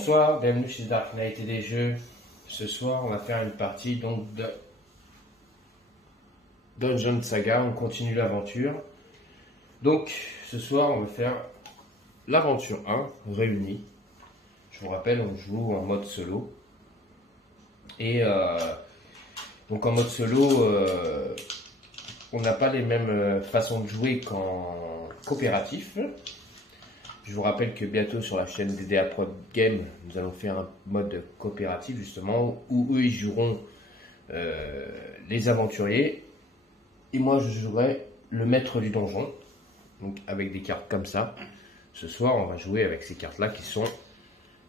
Bonsoir, bienvenue chez Dark Knight et des jeux. Ce soir, on va faire une partie donc de Dungeon Saga. On continue l'aventure. Donc, ce soir, on va faire l'aventure 1 réunie. Je vous rappelle, on joue en mode solo. Et donc en mode solo, on n'a pas les mêmes façons de jouer qu'en coopératif. Je vous rappelle que bientôt sur la chaîne DDA Pro Game, nous allons faire un mode coopératif justement où eux ils joueront les aventuriers et moi je jouerai le maître du donjon, donc avec des cartes comme ça. Ce soir on va jouer avec ces cartes là qui sont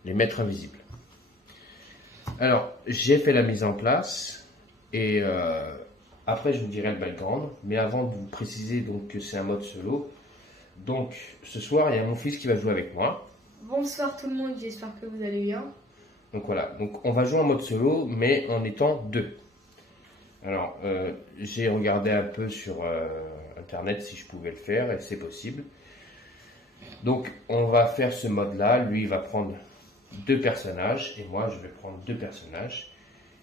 les maîtres invisibles. Alors j'ai fait la mise en place et après je vous dirai le background, mais avant de vous préciser donc que c'est un mode solo. Donc, ce soir, il y a mon fils qui va jouer avec moi. Bonsoir tout le monde, j'espère que vous allez bien. Donc voilà, donc on va jouer en mode solo, mais en étant deux. Alors, j'ai regardé un peu sur internet si je pouvais le faire, et c'est possible. Donc, on va faire ce mode-là. Lui, il va prendre deux personnages, et moi, je vais prendre deux personnages.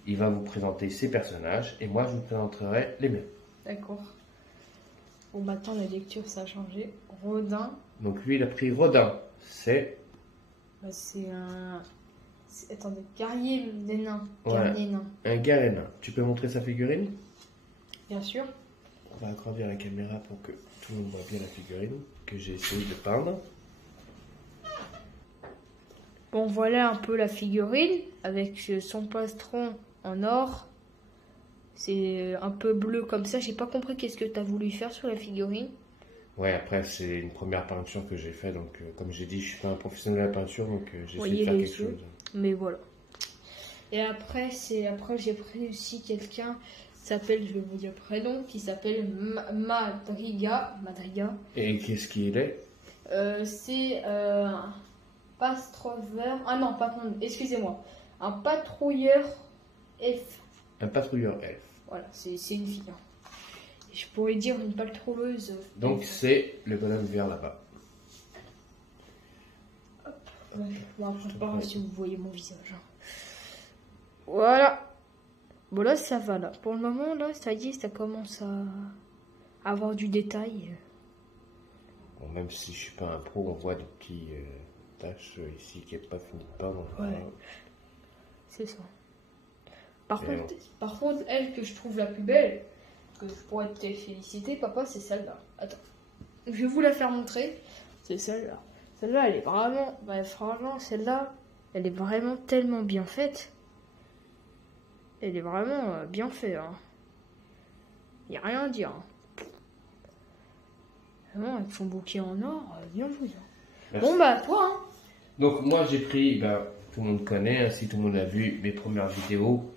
Il va vous présenter ses personnages, et moi, je vous présenterai les miens. D'accord. Bon, maintenant, la lecture, ça a changé. Rodin. Donc lui, il a pris Rodin. C'est... Bah, c'est un... Attendez, guerrier des nains. Voilà. Guerrier nain. Un guerrier nain. Tu peux montrer sa figurine? Bien sûr. On va agrandir la caméra pour que tout le monde voit bien la figurine que j'ai essayé de peindre. Bon, voilà un peu la figurine avec son plastron en or. C'est un peu bleu comme ça. J'ai pas compris qu'est-ce que tu as voulu faire sur la figurine. Ouais, après, c'est une première peinture que j'ai fait. Donc, comme j'ai dit, je suis pas un professionnel de la peinture. Donc, j'ai essayé de faire quelque chose. Mais voilà. Et après, j'ai pris aussi quelqu'un qui s'appelle, je vais vous dire le prénom, qui s'appelle Madriga. Et qu'est-ce qu'il est? C'est un pastroveur. Ah non, pardon, excusez-moi. Un patrouilleur elfe. Un patrouilleur elfe. Voilà, c'est une fille. Hein. Je pourrais dire une patrouilleuse. Donc c'est le bonhomme vert là-bas. Ouais, bon, après, pas grave si vous voyez mon visage. Hein. Voilà. Bon là, ça va là. Pour le moment, là, ça y est, ça commence à avoir du détail. Bon, même si je suis pas un pro, on voit des petites taches ici qui n'est pas fini de peindre. Ouais. C'est ça. Par contre, elle que je trouve la plus belle, que je pourrais te féliciter, papa, c'est celle-là. Attends, je vais vous la faire montrer. C'est celle-là. Celle-là, elle est vraiment... Bah, franchement, celle-là, elle est vraiment tellement bien faite. Elle est vraiment bien faite. Hein. Y a rien à dire. Hein. Vraiment, avec son bouquet en or, bien joué. Hein. Bon, bah, toi, hein. Donc, moi, j'ai pris... tout le monde connaît, hein, si tout le monde a vu mes premières vidéos...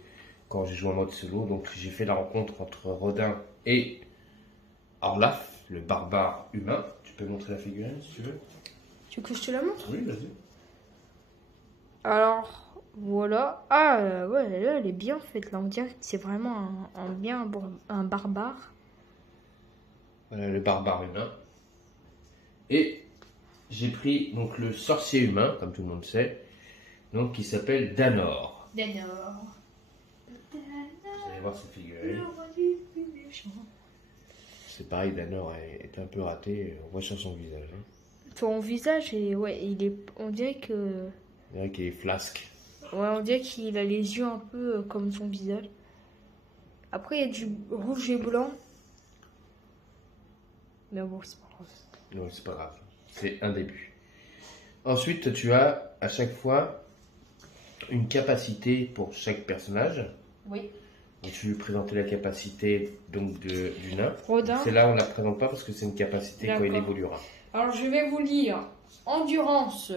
quand j'ai joué en mode solo, donc j'ai fait la rencontre entre Rodin et Orlaf, le barbare humain. Tu peux montrer la figurine si tu veux. Tu veux que je te la montre? Oui, vas-y. Alors, voilà. Ah, ouais, là, elle est bien faite. Là, on dirait que c'est vraiment un barbare. Voilà, le barbare humain. Et j'ai pris donc le sorcier humain, comme tout le monde sait, donc qui s'appelle Danor. Danor. Vous allez voir cette figurine. C'est pareil, Danor est un peu raté. On voit sur son visage. Hein. Son visage, ouais, on dirait que... On dirait qu'il est flasque. Ouais, on dirait qu'il a les yeux un peu comme son visage. Après, il y a du rouge et blanc. Mais bon, c'est pas grave. Non, c'est pas grave. C'est un début. Ensuite, tu as à chaque fois une capacité pour chaque personnage. Oui. Et tu lui présenter la capacité donc du nain. Rodin. C'est là on ne la présente pas parce que c'est une capacité quand il évoluera. Alors je vais vous lire. Endurance.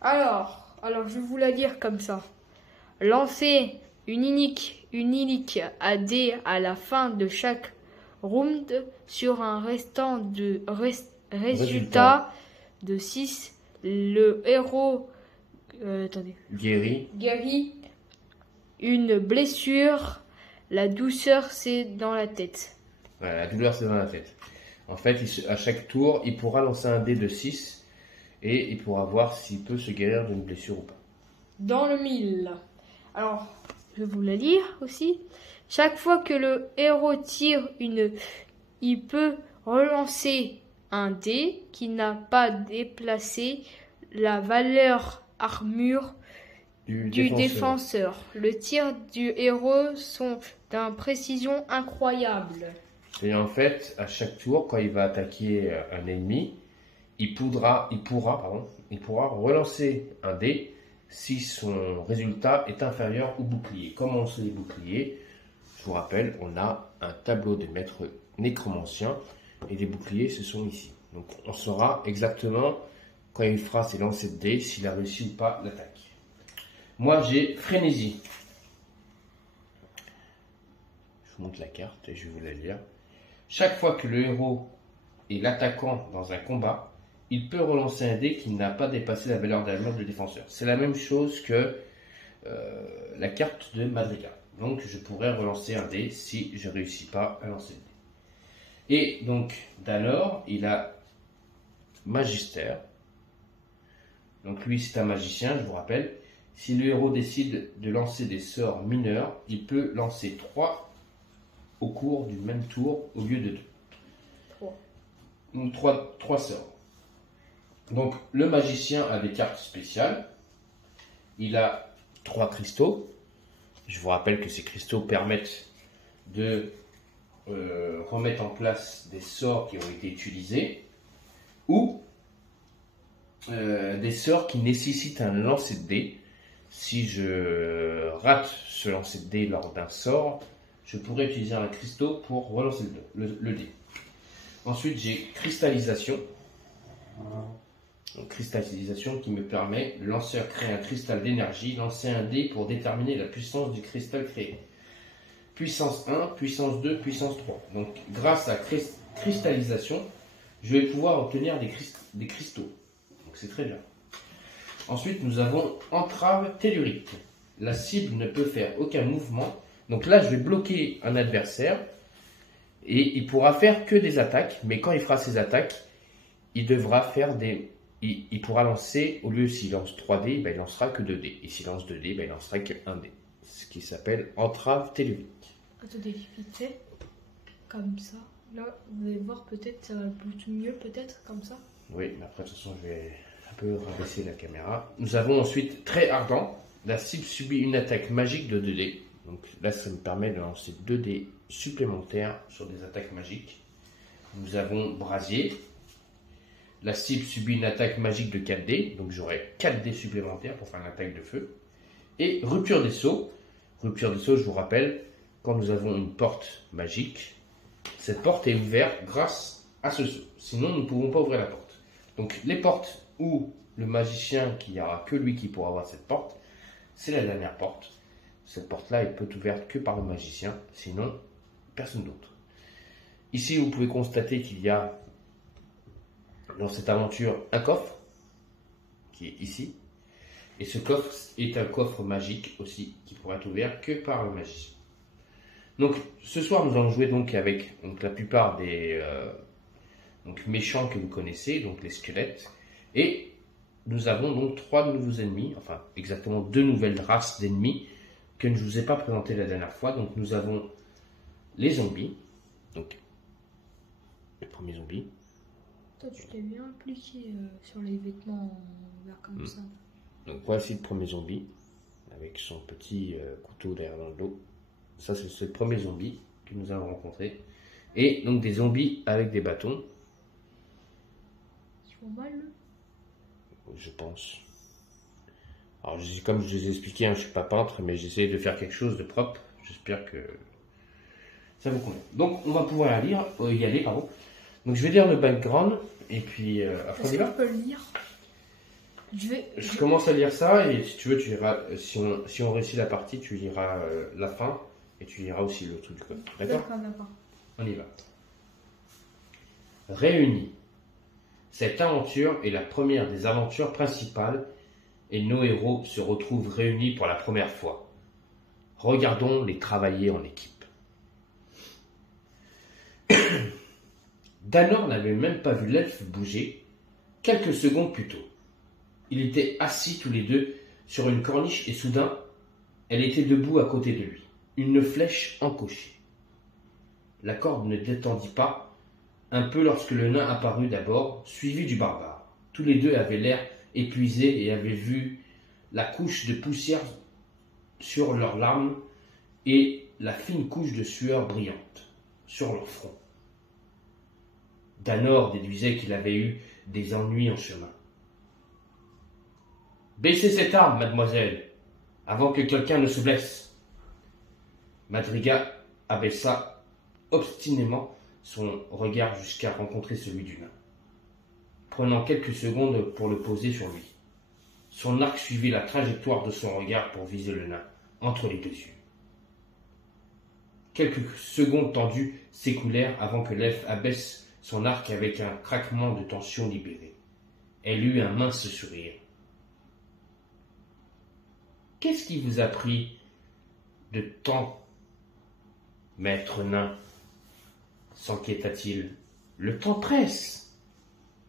Alors je vais vous la lire comme ça. Lancez une unique AD à la fin de chaque round sur un restant de résultat de 6. Le héros guérit une blessure. La douceur, c'est dans la tête. Voilà, la douleur, c'est dans la tête. En fait, à chaque tour, il pourra lancer un dé de 6 et il pourra voir s'il peut se guérir d'une blessure ou pas. Dans le 1000. Alors, je vais vous la lire aussi. Chaque fois que le héros tire il peut relancer un dé qui n'a pas déplacé la valeur armure du défenseur. Le tir du héros sont d'une précision incroyable. Et en fait, à chaque tour, quand il va attaquer un ennemi, il pourra relancer un dé si son résultat est inférieur au bouclier. Comment on sait les boucliers? Je vous rappelle, on a un tableau de maître nécromancien et les boucliers, ce sont ici. Donc on saura exactement quand il fera ses lancers de dés s'il a réussi ou pas l'attaque. Moi j'ai frénésie. Je vous montre la carte et je vais vous la lire. Chaque fois que le héros est l'attaquant dans un combat, il peut relancer un dé qui n'a pas dépassé la valeur d'armure du défenseur. C'est la même chose que la carte de Madrigal. Donc je pourrais relancer un dé si je ne réussis pas à lancer le dé. Et donc Danor, il a Magister. Donc lui c'est un magicien, je vous rappelle. Si le héros décide de lancer des sorts mineurs, il peut lancer 3 au cours du même tour au lieu de 2. 3. Donc 3 sorts. Donc le magicien a des cartes spéciales. Il a 3 cristaux. Je vous rappelle que ces cristaux permettent de remettre en place des sorts qui ont été utilisés ou des sorts qui nécessitent un lancer de dés. Si je rate ce lancer de dés lors d'un sort, je pourrais utiliser un cristaux pour relancer le dé. Ensuite, j'ai cristallisation. Donc, cristallisation qui me permet, le lanceur crée un cristal d'énergie, lancer un dé pour déterminer la puissance du cristal créé. Puissance 1, puissance 2, puissance 3. Donc, grâce à cristallisation, je vais pouvoir obtenir des cristaux. Donc, c'est très bien. Ensuite, nous avons entrave tellurique. La cible ne peut faire aucun mouvement. Donc là, je vais bloquer un adversaire et il pourra faire que des attaques. Mais quand il fera ses attaques, il devra faire il pourra lancer, au lieu s'il lance 3 dés, ben, il lancera que 2 dés. Et s'il lance 2 dés, ben, il lancera que 1 dé. Ce qui s'appelle entrave tellurique. Attendez, vite fait. Comme ça. Là, vous allez voir, peut-être ça va beaucoup mieux, peut-être, comme ça. Oui, mais après, de toute façon, je vais un peu rabaisser la caméra. Nous avons ensuite très ardent. La cible subit une attaque magique de 2 dés. Donc là, ça me permet de lancer 2 dés supplémentaires sur des attaques magiques. Nous avons brasier. La cible subit une attaque magique de 4 dés. Donc j'aurai 4 dés supplémentaires pour faire une attaque de feu. Et rupture des sceaux. Rupture des sceaux, je vous rappelle, quand nous avons une porte magique, cette porte est ouverte grâce à ce sceau. Sinon, nous ne pouvons pas ouvrir la porte. Donc les portes où le magicien, qui n'y aura que lui qui pourra avoir cette porte, c'est la dernière porte. Cette porte-là, elle peut être ouverte que par le magicien, sinon personne d'autre. Ici, vous pouvez constater qu'il y a dans cette aventure un coffre, qui est ici. Et ce coffre est un coffre magique aussi, qui pourra être ouvert que par le magicien. Donc, ce soir, nous allons jouer donc avec la plupart des méchants que vous connaissez, donc les squelettes. Et nous avons donc 3 nouveaux ennemis, enfin exactement 2 nouvelles races d'ennemis que je ne vous ai pas présentées la dernière fois. Donc, nous avons les zombies. Donc, le premier zombie. Toi, tu t'es bien appliqué sur les vêtements verts comme ça. Donc voici le premier zombie, avec son petit couteau derrière dans le dos. Ça, c'est le premier zombie que nous avons rencontré. Et donc des zombies avec des bâtons. Ils font mal, je pense. Alors, comme je vous ai expliqué, hein, je ne suis pas peintre, mais j'essaie de faire quelque chose de propre. J'espère que ça vous convient. Donc, on va pouvoir y aller. Donc, je vais lire le background, et puis après, on y va. Est-ce que tu peux le lire? Je commence à lire ça, et si tu veux, tu liras, si on réussit la partie, tu liras la fin, et tu liras aussi le truc du code. D'accord? On y va. Réunis. Cette aventure est la première des aventures principales, et nos héros se retrouvent réunis pour la première fois. Regardons-les travailler en équipe. Danor n'avait même pas vu l'elfe bouger quelques secondes plus tôt. Ils étaient assis tous les deux sur une corniche et soudain, elle était debout à côté de lui, une flèche encochée. La corde ne détendit pas un peu lorsque le nain apparut d'abord, suivi du barbare. Tous les deux avaient l'air épuisés et avaient vu la couche de poussière sur leurs larmes et la fine couche de sueur brillante sur leur front. Danor déduisait qu'il avait eu des ennuis en chemin. « Baissez cette arme, mademoiselle, avant que quelqu'un ne se blesse. » Madrigal abaissa obstinément son regard jusqu'à rencontrer celui du nain, prenant quelques secondes pour le poser sur lui. Son arc suivit la trajectoire de son regard pour viser le nain, entre les deux yeux. Quelques secondes tendues s'écoulèrent avant que l'elfe abaisse son arc avec un craquement de tension libérée. Elle eut un mince sourire. « Qu'est-ce qui vous a pris de temps, maître nain ?» s'inquiéta-t-il. « Le temps presse. »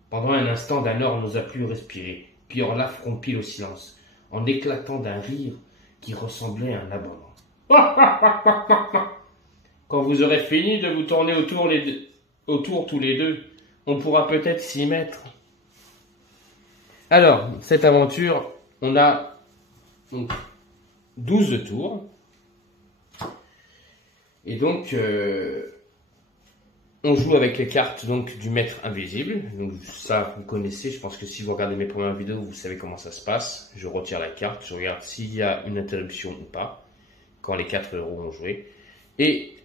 Pendant un instant, Danor n'osa plus respirer, puis Orlaf rompit le silence, en éclatant d'un rire qui ressemblait à un aboiement. « Quand vous aurez fini de vous tourner autour tous les deux, on pourra peut-être s'y mettre. » Alors, cette aventure, on a donc 12 tours. Et donc, on joue avec les cartes donc, du maître invisible. Donc ça, vous connaissez. Je pense que si vous regardez mes premières vidéos, vous savez comment ça se passe. Je retire la carte, je regarde s'il y a une interruption ou pas, quand les 4 héros ont joué. Et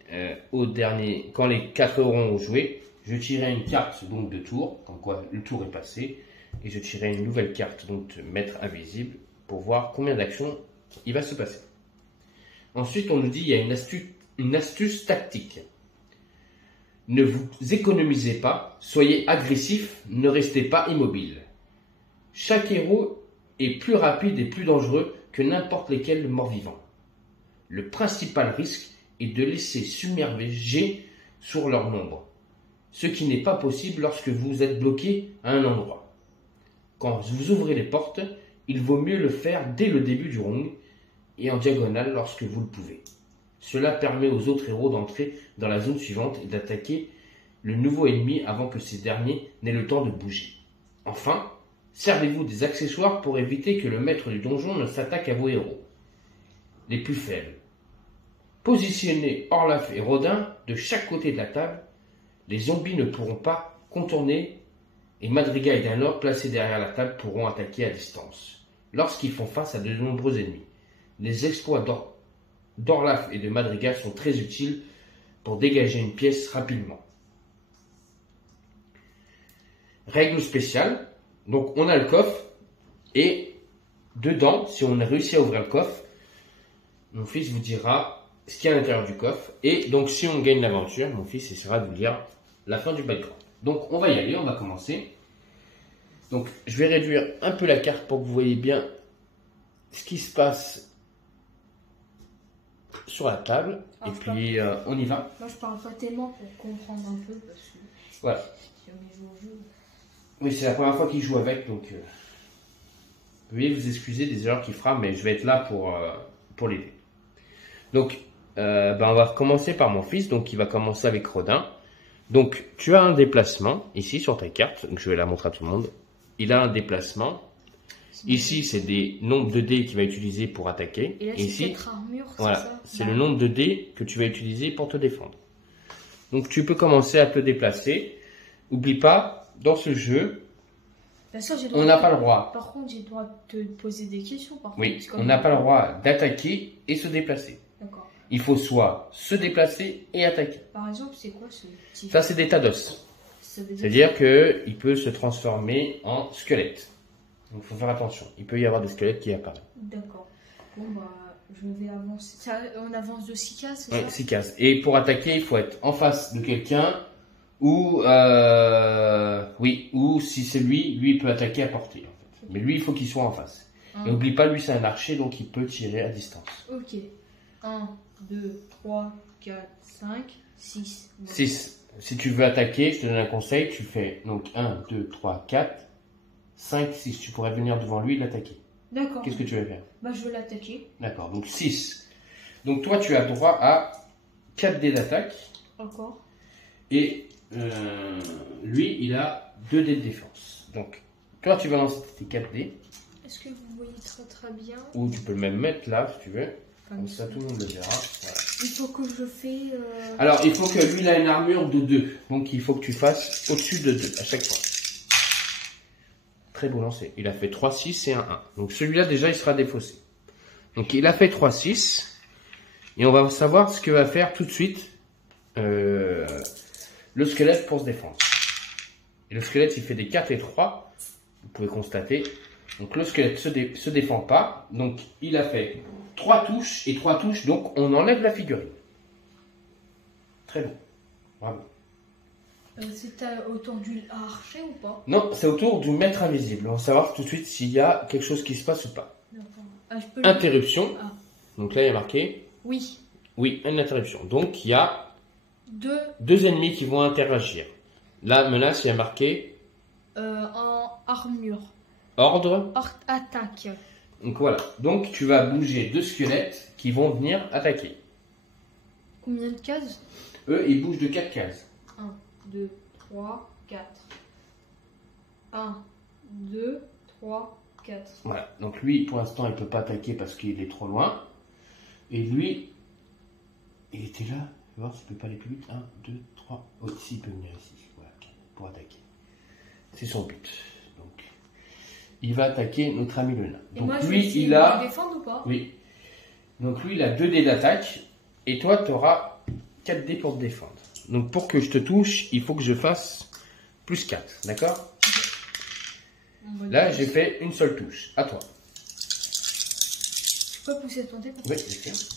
quand les 4 héros ont joué, je tirais une carte donc, de tour, comme quoi le tour est passé. Et je tirais une nouvelle carte donc, de maître invisible pour voir combien d'actions il va se passer. Ensuite, on nous dit qu'il y a une astuce tactique. Ne vous économisez pas, soyez agressif, ne restez pas immobile. Chaque héros est plus rapide et plus dangereux que n'importe lesquels morts-vivants. Le principal risque est de laisser submerger sur leur nombre, ce qui n'est pas possible lorsque vous êtes bloqué à un endroit. Quand vous ouvrez les portes, il vaut mieux le faire dès le début du round et en diagonale lorsque vous le pouvez. Cela permet aux autres héros d'entrer dans la zone suivante et d'attaquer le nouveau ennemi avant que ces derniers n'aient le temps de bouger. Enfin, servez-vous des accessoires pour éviter que le maître du donjon ne s'attaque à vos héros les plus faibles. Positionnez Orlaf et Rodin de chaque côté de la table. Les zombies ne pourront pas contourner et Madrigal et Danor, placés derrière la table, pourront attaquer à distance lorsqu'ils font face à de nombreux ennemis. Les exploits d'Orlaf et de Madrigal sont très utiles pour dégager une pièce rapidement. Règle spéciale, donc on a le coffre et dedans, si on a réussi à ouvrir le coffre, mon fils vous dira ce qu'il y a à l'intérieur du coffre et donc si on gagne l'aventure, mon fils essaiera de vous lire la fin du background. Donc on va y aller, on va commencer. Donc je vais réduire un peu la carte pour que vous voyez bien ce qui se passe sur la table. Et puis on y va. Moi je parle pas tellement pour comprendre un peu parce que voilà. Si on joue au jeu. Oui, c'est la première fois qu'il joue avec, donc veuillez vous excuser des erreurs qu'il fera, mais je vais être là pour l'aider. Donc on va commencer par mon fils, donc il va commencer avec Rodin. Donc tu as un déplacement ici sur ta carte, donc je vais la montrer à tout le monde. Il a un déplacement. Ici, c'est des nombres de dés qu'il va utiliser pour attaquer. Et là, ici, armure, voilà, c'est le nombre de dés que tu vas utiliser pour te défendre. Donc, tu peux commencer à te déplacer. N'oublie pas, dans ce jeu, on n'a pas le droit. Par contre, j'ai le droit de te poser des questions. Oui, on n'a pas le droit d'attaquer et se déplacer. D'accord. Il faut soit se déplacer et attaquer. Par exemple, c'est quoi ce petit... Ça, c'est des tas d'os. C'est-à-dire qu'il peut se transformer en squelette. Donc il faut faire attention. Il peut y avoir des squelettes qui apparaissent. D'accord. Bon, je vais avancer. Ça, on avance de 6 cases, c'est oui, ça 6 cases. Et pour attaquer, il faut être en face de quelqu'un ou si c'est lui il peut attaquer à portée. En fait. Mais lui, il faut qu'il soit en face. Et n'oublie pas, lui, c'est un archer, donc il peut tirer à distance. Ok. 1, 2, 3, 4, 5, 6. 6. Si tu veux attaquer, je te donne un conseil. Tu fais donc 1, 2, 3, 4. 5, 6. Tu pourrais venir devant lui et l'attaquer. D'accord. Qu'est-ce que tu vas faire? Bah, je veux l'attaquer. D'accord, donc 6. Donc toi, tu as droit à 4 dés d'attaque. Encore. Et lui, il a 2 dés de défense. Donc, toi, tu vas lancer tes 4 dés. Est-ce que vous voyez très bien? Ou tu peux le même mettre là, si tu veux. Comme Comme ça, tout le monde le verra. Voilà. Il faut que je fais... Alors, il faut que lui, il a une armure de 2. Donc, il faut que tu fasses au-dessus de 2 à chaque fois. Très beau lancer. Il a fait 3, 6 et un 1. Donc, celui-là, déjà, il sera défaussé. Donc, il a fait 3, 6. Et on va savoir ce que va faire tout de suite le squelette pour se défendre. Et le squelette, il fait des 4 et 3. Vous pouvez constater. Donc, le squelette se défend pas. Donc, il a fait 3 touches et 3 touches. Donc, on enlève la figurine. Très bon. Bravo. C'est autour du archer ou pas? Non, c'est autour du maître invisible. On va savoir tout de suite s'il y a quelque chose qui se passe ou pas. Ah, je peux Interruption. Ah. Donc là, il y a marqué. Oui. Oui, une interruption. Donc, il y a Deux ennemis qui vont interagir. La menace, il y a marqué. en armure. Ordre. Attaque. Donc voilà. Donc, tu vas bouger 2 squelettes qui vont venir attaquer. Combien de cases? Eux, ils bougent de 4 cases. 1, 2, 3, 4. 1, 2, 3, 4. Voilà. Donc lui, pour l'instant, il ne peut pas attaquer parce qu'il est trop loin. Et lui, il était là. Je vais voir s'il ne peut pas aller plus vite. 1, 2, 3. Oh, ici, il peut venir ici. Voilà, pour attaquer. C'est son but. Donc, il va attaquer notre ami le nain. Et Donc moi, je lui, vais essayer il de a... le défendre ou pas? Oui. Donc lui, il a 2 dés d'attaque. Et toi, tu auras 4 dés pour te défendre. Donc pour que je te touche, il faut que je fasse plus 4. D'accord? Là, j'ai fait une seule touche. À toi. Je peux pousser ton dé? Oui, bien sûr.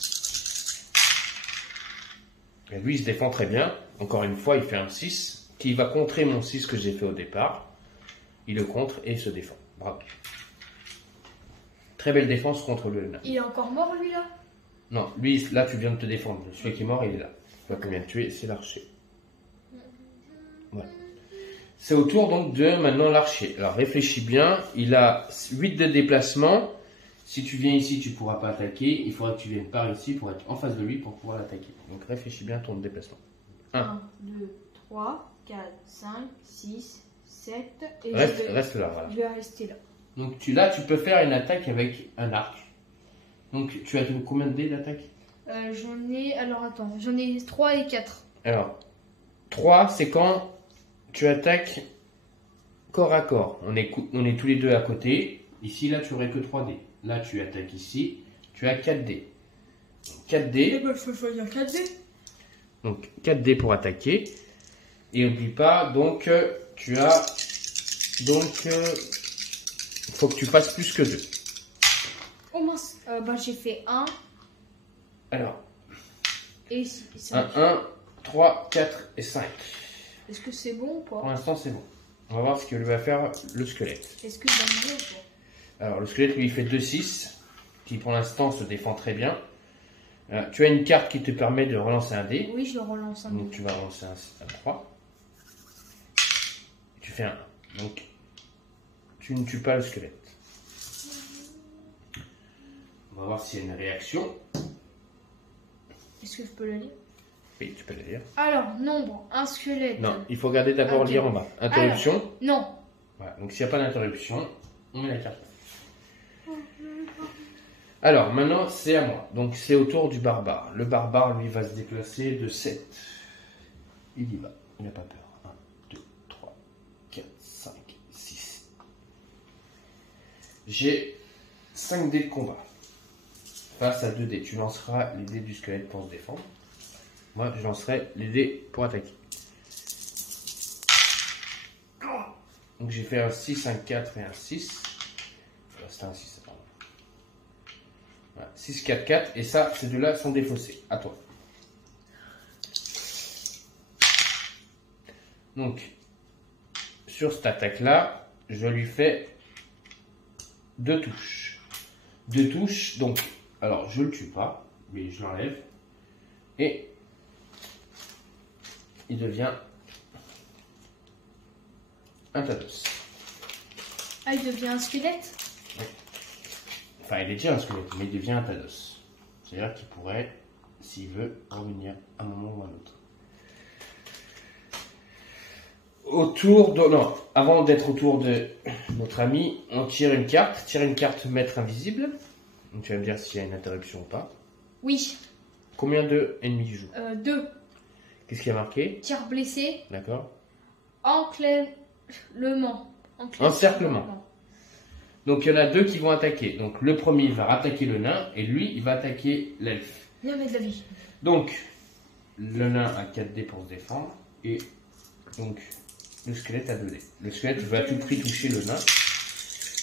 Et lui, il se défend très bien. Encore une fois, il fait un 6 qui va contrer mon 6 que j'ai fait au départ. Il le contre et il se défend. Bravo. Très belle défense contre le nain. Il est encore mort, lui, là? Non, lui, là, tu viens de te défendre. Celui qui est mort, il est là. Tu vois combien de tuer, c'est l'archer. Voilà. C'est au tour donc de maintenant l'archer. Alors réfléchis bien, il a 8 de déplacement. Si tu viens ici, tu ne pourras pas attaquer. Il faudra que tu viennes par ici pour être en face de lui pour pouvoir l'attaquer. Donc réfléchis bien ton déplacement. 1, 2, 3, 4, 5, 6, 7. Et Reste là, voilà. je vais rester là. Donc là, tu peux faire une attaque avec un arc. Donc tu as combien de dés d'attaque? J'en ai... Alors attends, j'en ai 3 et 4. Alors, 3, c'est quand tu attaques corps à corps. On est tous les deux à côté. Ici, là, tu n'aurais que 3 dés. Là, tu attaques ici. Tu as 4 dés. 4 dés. ben, je peux choisir 4 dés. Donc, 4 dés pour attaquer. Et n'oublie pas, donc, tu as... Donc, il faut que tu fasses plus que 2. Oh mince, j'ai fait 1 Alors, et 5. 1, 3, 4 et 5. Est-ce que c'est bon ou Pour pas? l'instant, c'est bon. On va voir ce que lui va faire le squelette. Est-ce que j'aime bien ou pas? Alors, le squelette, lui, il fait 2, 6, qui pour l'instant se défend très bien. Tu as une carte qui te permet de relancer un dé. Oui, je le relance un Donc, dé. tu vas relancer un 3. Tu fais un 1. Donc, tu ne tues pas le squelette. On va voir s'il y a une réaction. Est-ce que je peux la lire? Oui, tu peux la lire. Alors, nombre, un squelette. Non, il faut regarder d'abord Ok. lire en bas. Interruption. Alors, non. Voilà. Donc, s'il n'y a pas d'interruption, on met la carte. Alors, maintenant, c'est à moi. Donc, c'est au tour du barbare. Le barbare, lui, va se déplacer de 7. Il y va. Il n'a pas peur. 1, 2, 3, 4, 5, 6. J'ai 5 dés de combat. Face à 2 dés. Tu lanceras les dés du squelette pour se défendre. Moi, je lancerai les dés pour attaquer. Donc, j'ai fait un 6, un 4 et un 6. C'était un 6, pardon. Voilà. 6, 4, 4. Et ça, ces deux-là sont défaussés. À toi. Donc, sur cette attaque-là, je lui fais 2 touches. 2 touches, donc, alors je le tue pas, mais je l'enlève. Et il devient un Thanatos. Ah, il devient un squelette? Enfin, il est déjà un squelette, mais il devient un Thanos. C'est-à-dire qu'il pourrait, s'il veut, revenir à un moment ou à un autre. Non, avant d'être autour de notre ami, on tire une carte. Tire une carte maître invisible. Donc tu vas me dire s'il y a une interruption ou pas. Oui. Combien de ennemis jouent? 2. Qu'est-ce qui a marqué? Tir blessé. D'accord. Enclèvement. Encerclement. Donc il y en a 2 qui vont attaquer. Donc le premier va attaquer le nain et lui il va attaquer l'elfe. Viens mettre de la vie. Donc le nain a 4 dés pour se défendre et donc le squelette a 2 dés. Le squelette va à tout prix toucher le nain.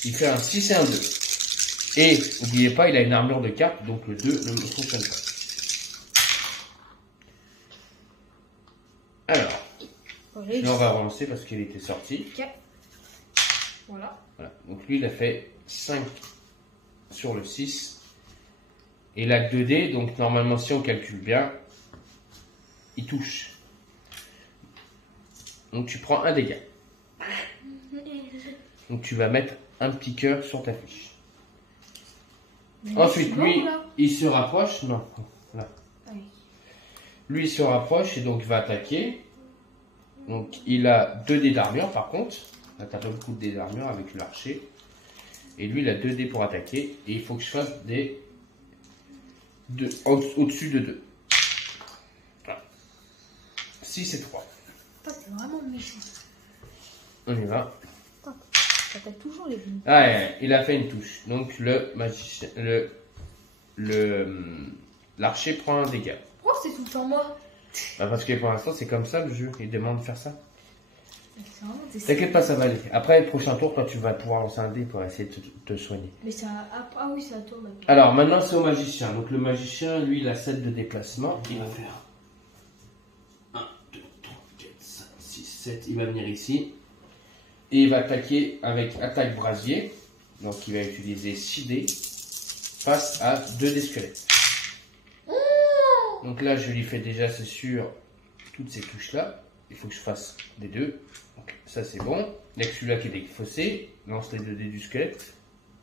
Il fait un 6 et un 2. Et n'oubliez pas, il a une armure de 4, donc le 2 ne fonctionne pas. Alors, là on va relancer parce qu'il était sorti. Ok. Voilà. Donc lui il a fait 5 sur le 6. Et il a 2 dés, donc normalement si on calcule bien, il touche. Donc tu prends un dégât. Donc tu vas mettre un petit cœur sur ta fiche. Mais Ensuite, bon, lui, là. il se rapproche. Non, là. Ah oui. Lui, il se rapproche et donc va attaquer. Donc il a 2 dés d'armure par contre. Là, t'as pas beaucoup de dés d'armure avec l'archer. Et lui, il a 2 dés pour attaquer. Et il faut que je fasse des... au-dessus de 2. Voilà. 6 et 3. Putain, t'es vraiment méchant. On y va. T'attaques toujours les vignes. Ah, ouais, il a fait une touche. Donc le magicien, l'archer prend un dégât. Pourquoi c'est tout le temps moi? Bah parce que pour l'instant c'est comme ça le jeu. Il demande de faire ça. C'est vraiment des... T'inquiète pas, ça va aller. Après le prochain tour, toi tu vas pouvoir lancer un dé pour essayer de te soigner. Mais ça... Ah oui, c'est à toi maintenant. Alors maintenant c'est au magicien. Donc le magicien, lui, il a 7 de déplacement. Il va faire 1, 2, 3, 4, 5, 6, 7. Il va venir ici. Et il va attaquer avec attaque brasier. Donc il va utiliser 6 dés face à 2 des squelettes. Donc là je lui fais déjà, c'est sûr, toutes ces touches là. Il faut que je fasse des 2. Donc ça c'est bon. Il n'y a que celui-là qui est défaussé. Lance les 2 dés du squelette.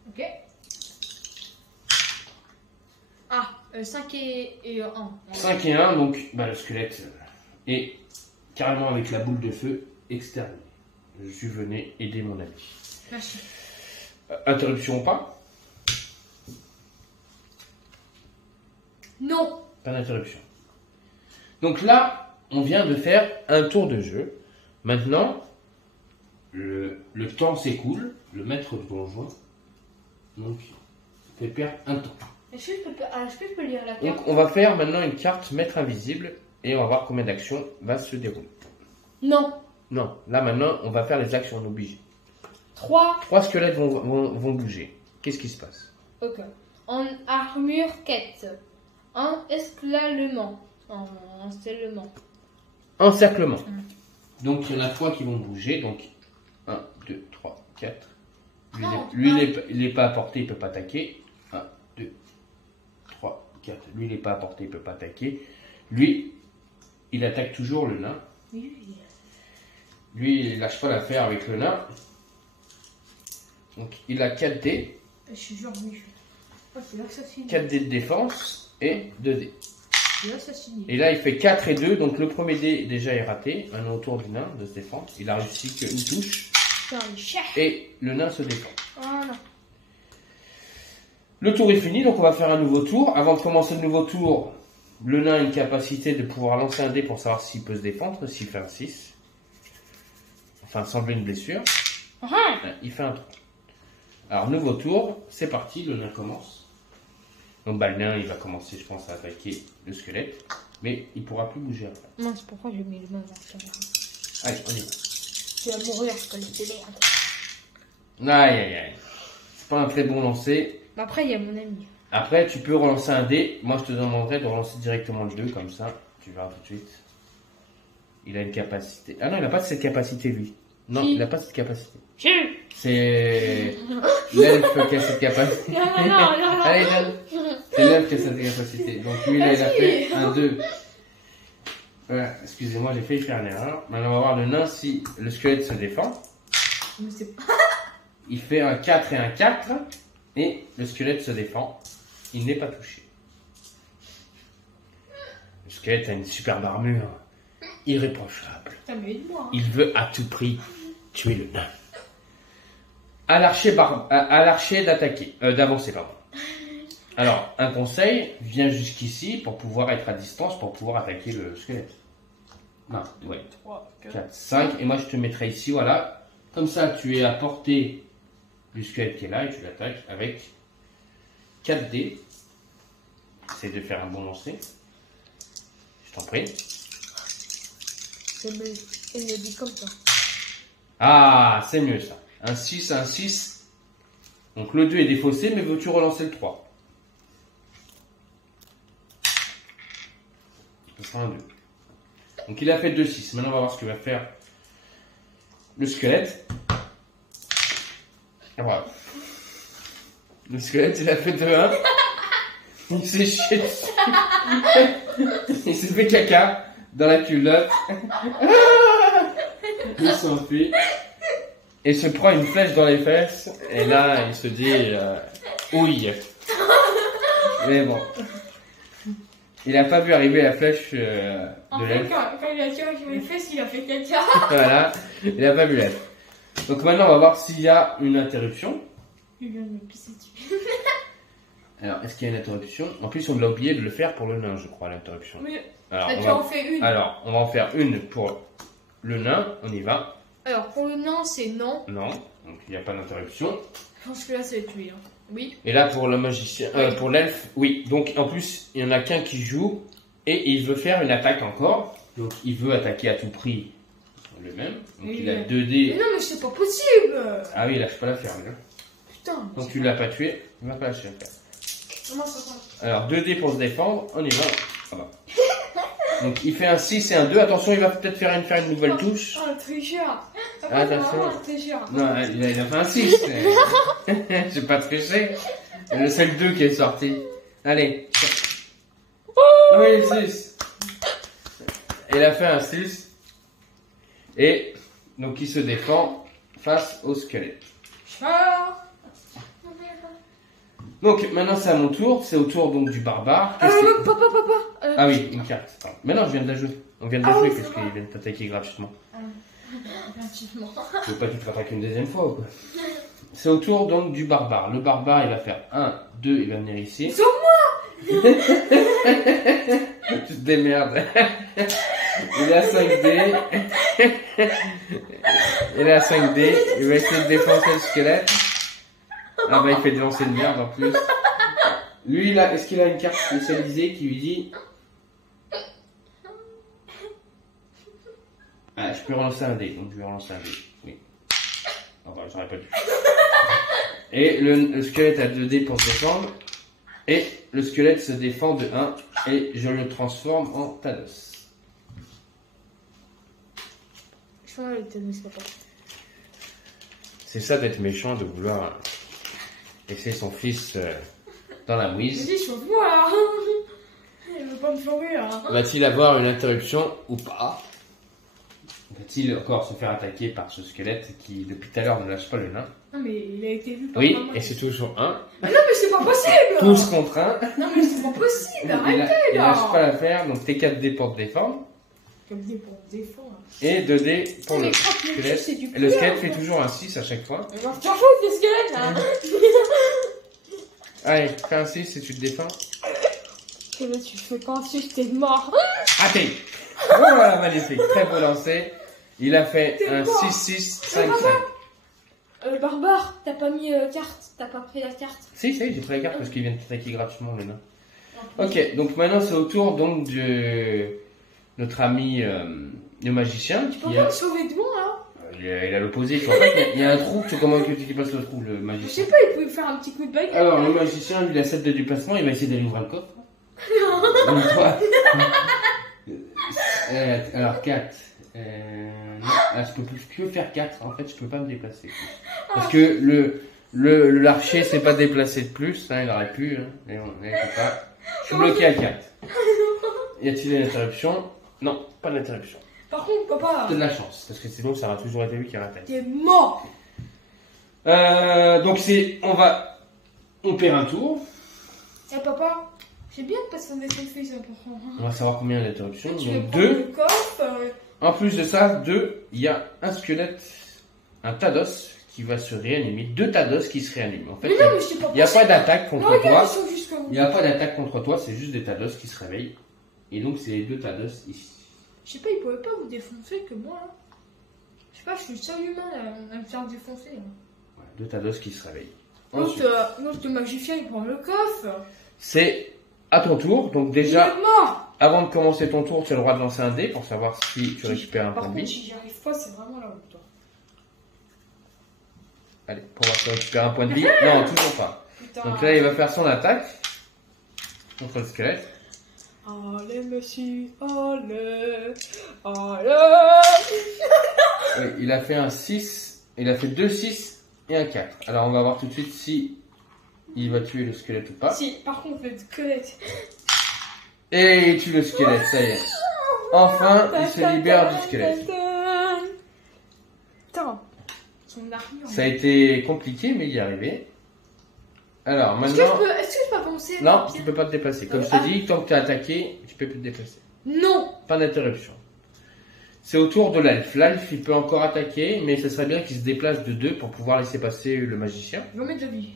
Ok. Ah, 5 et 1. 5 et 1, donc bah, le squelette est carrément avec la boule de feu externe. Je venais aider mon ami. Merci. Interruption ou pas? Non. Pas d'interruption. Donc là, on vient de faire un tour de jeu. Maintenant, le temps s'écoule. Le maître de donjon donc fait perdre un temps. Est-ce que je peux lire la carte? Donc on va faire maintenant une carte maître invisible et on va voir combien d'actions va se dérouler. Non. Non, là maintenant on va faire les actions, on est obligé. 3. 3 squelettes vont bouger. Qu'est-ce qui se passe? Ok. En armure quête. En esclavement. En encellement. Encerclement. Donc il y en a 3 qui vont bouger. Donc 1, 2, 3, 4. Lui, il n'est pas à portée, il ne peut pas attaquer. 1, 2, 3, 4. Lui, il n'est pas à portée, il ne peut pas attaquer. Lui, il attaque toujours le nain. Oui. Lui, il lâche pas l'affaire avec le nain. Donc il a 4 dés. Je suis genre méchant. C'est l'assassiné. 4 dés de défense et 2 dés. C'est l'assassiné. Et là, il fait 4 et 2. Donc le premier dé déjà est raté. Maintenant autour du nain de se défendre. Il a réussi qu'une touche. Putain, il cherche. Et le nain se défend. Voilà. Le tour est fini, donc on va faire un nouveau tour. Avant de commencer le nouveau tour, le nain a une capacité de pouvoir lancer un dé pour savoir s'il peut se défendre, s'il fait un 6. Enfin, sembler une blessure. Il fait un 3. Alors, nouveau tour, c'est parti, le nain commence. Donc, bah, le nain, il va commencer, je pense, à attaquer le squelette. Mais il pourra plus bouger après. Non, c'est pourquoi j'ai mis le main vers la caméra. Allez, on y va. Tu vas mourir, je peux laisser merde. Aïe, aïe, aïe. C'est pas un très bon lancer. Mais après, il y a mon ami. Après, tu peux relancer un dé. Moi, je te demanderais de relancer directement le 2, comme ça. Tu verras tout de suite. Il a une capacité. Ah non, il n'a pas cette capacité, lui. Non, Si. il n'a pas cette capacité. Si. C'est l'elfe qui a cette capacité. Non. Allez, donne. C'est l'elfe qui a cette capacité. Donc lui, là, il a fait un 2. Voilà, excusez-moi, j'ai faire une erreur. Maintenant, on va voir le nain si le squelette se défend. Mais c'est pas... il fait un 4 et un 4. Et le squelette se défend. Il n'est pas touché. Le squelette a une superbe armure. Irréprochable. Il veut à tout prix tuer le nain. À l'archer d'attaquer, d'avancer, pardon. Alors, un conseil, viens jusqu'ici pour pouvoir être à distance, pour pouvoir attaquer le squelette. Non, ouais. 3, 4, 5, et moi je te mettrai ici, voilà. Comme ça, tu es à portée du squelette qui est là, et tu l'attaques avec 4 dés. Essaye de faire un bon lancer. Je t'en prie. Il me dit comme ça. Ah, c'est mieux ça. Un 6, un 6. Donc le 2 est défaussé, mais veux-tu relancer le 3? Ce sera un 2. Donc il a fait 2, 6. Maintenant on va voir ce que va faire le squelette. Et voilà. Le squelette il a fait 2, 1. Il s'est chié dessus. Il s'est fait caca dans la culotte. Il s'enfuit. Et se prend une flèche dans les fesses. Et là, il se dit ouille. Mais bon. Il n'a pas vu arriver la flèche de l'elfe. Quand il a tiré sur les fesses, il a fait caca. Voilà. Il n'a pas vu l'elfe. Donc maintenant, on va voir s'il y a une interruption. Il vient de me pisser dessus. Alors, est-ce qu'il y a une interruption? En plus, on l'a oublié de le faire pour le nain, je crois, l'interruption. Oui. Alors, tu en fais une. Alors, on va en faire une pour le nain. On y va. Alors, pour le nain, c'est non. Non. Donc, il n'y a pas d'interruption. Je pense que là, ça va être lui. Hein. Oui. Et là, pour le magicien, pour l'elfe, oui. Donc, en plus, il y en a qu'un qui joue. Et il veut faire une attaque encore. Donc, il veut attaquer à tout prix le même. Donc, oui, il a 2 dés. Mais non, mais c'est pas possible. Ah oui, il lâche pas la ferme. Hein. Putain. Donc, tu l'as pas tué. Il va pas lâcher la ferme. Comment ça va? Alors, 2 dés pour se défendre. On y va. Ça va. Donc, il fait un 6 et un 2. Attention, il va peut-être faire une nouvelle touche. Oh, un tricheur. Attention. Un tricheur. Non, il a fait un 6. J'ai pas triché. C'est le 2 qui est sorti. Allez. Oui, 6. Il a fait un 6. Et donc, il se défend face au squelette. Donc, maintenant, c'est à mon tour. C'est au tour donc du barbare. Papa. Ah oui, une carte. Pardon. Mais non, je viens de la jouer. On vient de la jouer parce qu'il vient de t'attaquer gratuitement. Gratuitement. Je veux pas qu'il te rattaque une deuxième fois ou quoi. C'est au tour donc du barbare. Le barbare, il va faire 1, 2, il va venir ici. Sur moi. Tu te démerdes. Il a 5D. Il a 5D. Il va essayer de défoncer le squelette. Ah bah il fait des lancers de merde en plus. Lui, est-ce qu'il a une carte spécialisée qui lui dit... Ah, je peux relancer un dé, donc je vais relancer un dé. Oui. Ah bah j'aurais pas dû. Et le squelette a 2 dés pour se défendre. Et le squelette se défend de 1. Et je le transforme en Thanos. Je crois que le Thanos, papa. C'est ça d'être méchant, de vouloir laisser son fils dans la mouise. Vas-y, chauffe-moi là. Il veut pas me chauffer là. Va-t-il avoir une interruption ou pas? Va-t-il encore se faire attaquer par ce squelette qui depuis tout à l'heure ne lâche pas le nain? Non mais il a été vu par Oui, maman. et c'est toujours 1. Mais non mais c'est pas possible. Tous contre 1. Non mais c'est pas possible, arrêtez Il là. lâche pas l'affaire, donc t'es 4 dés pour te défendre. Comme dit pour me défendre. Et 2 dés pour Mais le croque, mais squelette. c'est du Et le squelette cuir. fait toujours un 6 à chaque fois. Mais je t'en fous des squelettes là. Allez, fais un 6 et tu te défends. Et là tu fais pas un 6, t'es mort. Raté. Voilà, magnifique, très beau lancer. Il a fait T'es un mort. 6, 6, 5, 5. Barbare, t'as pas mis carte, t'as pas pris la carte. Si, j'ai pris la carte parce qu'il vient de t'attaquer gratuitement le nain. Ok, donc maintenant c'est au tour donc de notre ami le magicien. Tu peux pas me sauver de moi là? Il a l'opposé. En fait, il y a un trou, tu sais comment que tu passes le trou, le Je magicien. sais pas, il pouvait faire un petit coup de baguette. Alors, le magicien, lui, il a 7 de déplacement, il va essayer d'aller ouvrir le coffre. Donc, toi. Alors, 4. Non, là, je peux plus que faire 4. En fait, je peux pas me déplacer. Parce que l'archer s'est pas déplacé de plus. Hein, il aurait pu. Hein, mais on ne peut pas. Je suis bloqué à 4. Y a-t-il une interruption? Non, pas d'interruption. Par contre, papa, T'as de la chance, parce que sinon, ça aura toujours été lui qui ratait. t'es mort. Donc on perd un tour. Eh papa, c'est bien de passer des feuilles, c'est important. On va savoir combien d'interruptions. Tu veux Donc prendre 2. le coffre, En plus de ça, 2, il y a un squelette, un Tados qui va se réanimer. 2 Tados qui se réaniment. En fait, mais non, mais je t'ai pas il n'y a pas d'attaque contre non, regarde, toi. ils sont juste comme... Il n'y a pas d'attaque contre toi, c'est juste des Tados qui se réveillent. Et donc, c'est les 2 Tados ici. Je sais pas, ils pouvaient pas vous défoncer que moi, là. Je sais pas, je suis le seul humain à me faire défoncer. Là. Ouais, 2 Tados qui se réveillent. L'autre magicien, il prend le coffre. C'est à ton tour. Donc déjà, Il est mort. avant de commencer ton tour, tu as le droit de lancer un dé pour savoir si tu récupères un point Par de contre, vie. si j'y arrive pas, c'est vraiment la honte, toi. Allez, pour voir si tu récupères un point de vie. Non, toujours pas. Putain. Donc là, il va faire son attaque contre le squelette. Allez, monsieur, allez, allez. Oui, il a fait un 6, il a fait 2 6 et un 4. Alors on va voir tout de suite si il va tuer le squelette ou pas. Si, par contre, le squelette. Et il tue le squelette, ça y est. Enfin, il se libère du squelette. Putain, son armure. Ça a été compliqué, mais il y est arrivé. Alors Est-ce maintenant... que je peux avancer? Non, tu peux pas te déplacer. Comme je t'ai dit, tant que tu es attaqué, tu peux plus te déplacer. Non. Pas d'interruption. C'est au tour de l'elfe. L'elfe, il peut encore attaquer, mais ce serait bien qu'il se déplace de 2 pour pouvoir laisser passer le magicien. Je vais mettre de vie.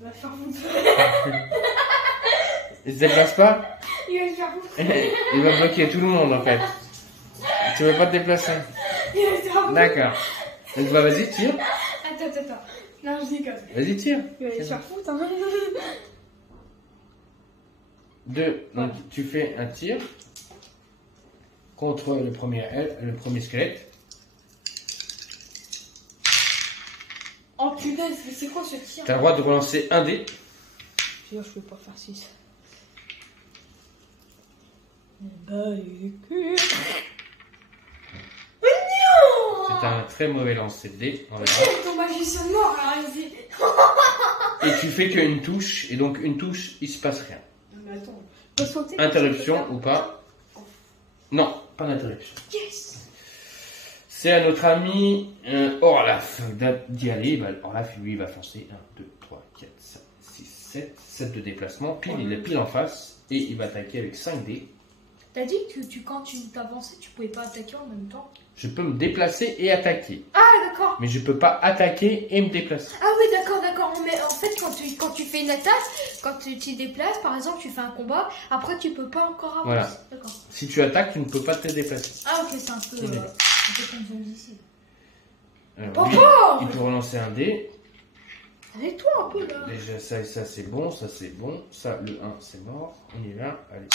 Il va faire vous. Il se déplace pas? Il va faire vous. Il va bloquer tout le monde en fait. Tu veux pas te déplacer? Il va faire vous. D'accord. Donc bah vas-y, tire. Attends. Non, je déconne. Vas-y, tire. Il va aller se faire foutre, hein. 2. Donc tu fais un tir contre le premier squelette. Oh punaise, mais c'est quoi ce tir? Tu as le droit de relancer un dé. Je vais pas faire 6. Bah, il est cul. C'est un très mauvais lancer de dé. On verra. Ton magicien mort, là, Et tu fais qu'une touche, et donc une touche, il se passe rien. mais attends, on peut sauter. Interruption ou pas? Non, pas d'interruption. Yes. C'est à notre ami Orlaf d'y aller. Bah, Orlaf, lui, il va foncer. 1, 2, 3, 4, 5, 6, 7. 7 de déplacement. Pile, il est pile en face. Et il va attaquer avec 5 dés. T'as dit que quand tu t'avançais, tu pouvais pas attaquer en même temps? Je peux me déplacer et attaquer. Ah, d'accord. Mais je peux pas attaquer et me déplacer. Ah oui, d'accord. Mais en fait, quand tu fais une attaque, quand tu te déplaces, par exemple, tu fais un combat, après tu peux pas encore avancer. Voilà. D'accord. Si tu attaques, tu ne peux pas te déplacer. Ah ok, c'est un peu comme ici. Alors, lui, il peut relancer un dé. Avec toi un peu là. Déjà, ça et ça, c'est bon. Ça, c'est bon. Ça, le 1, c'est mort. On y va. Allez.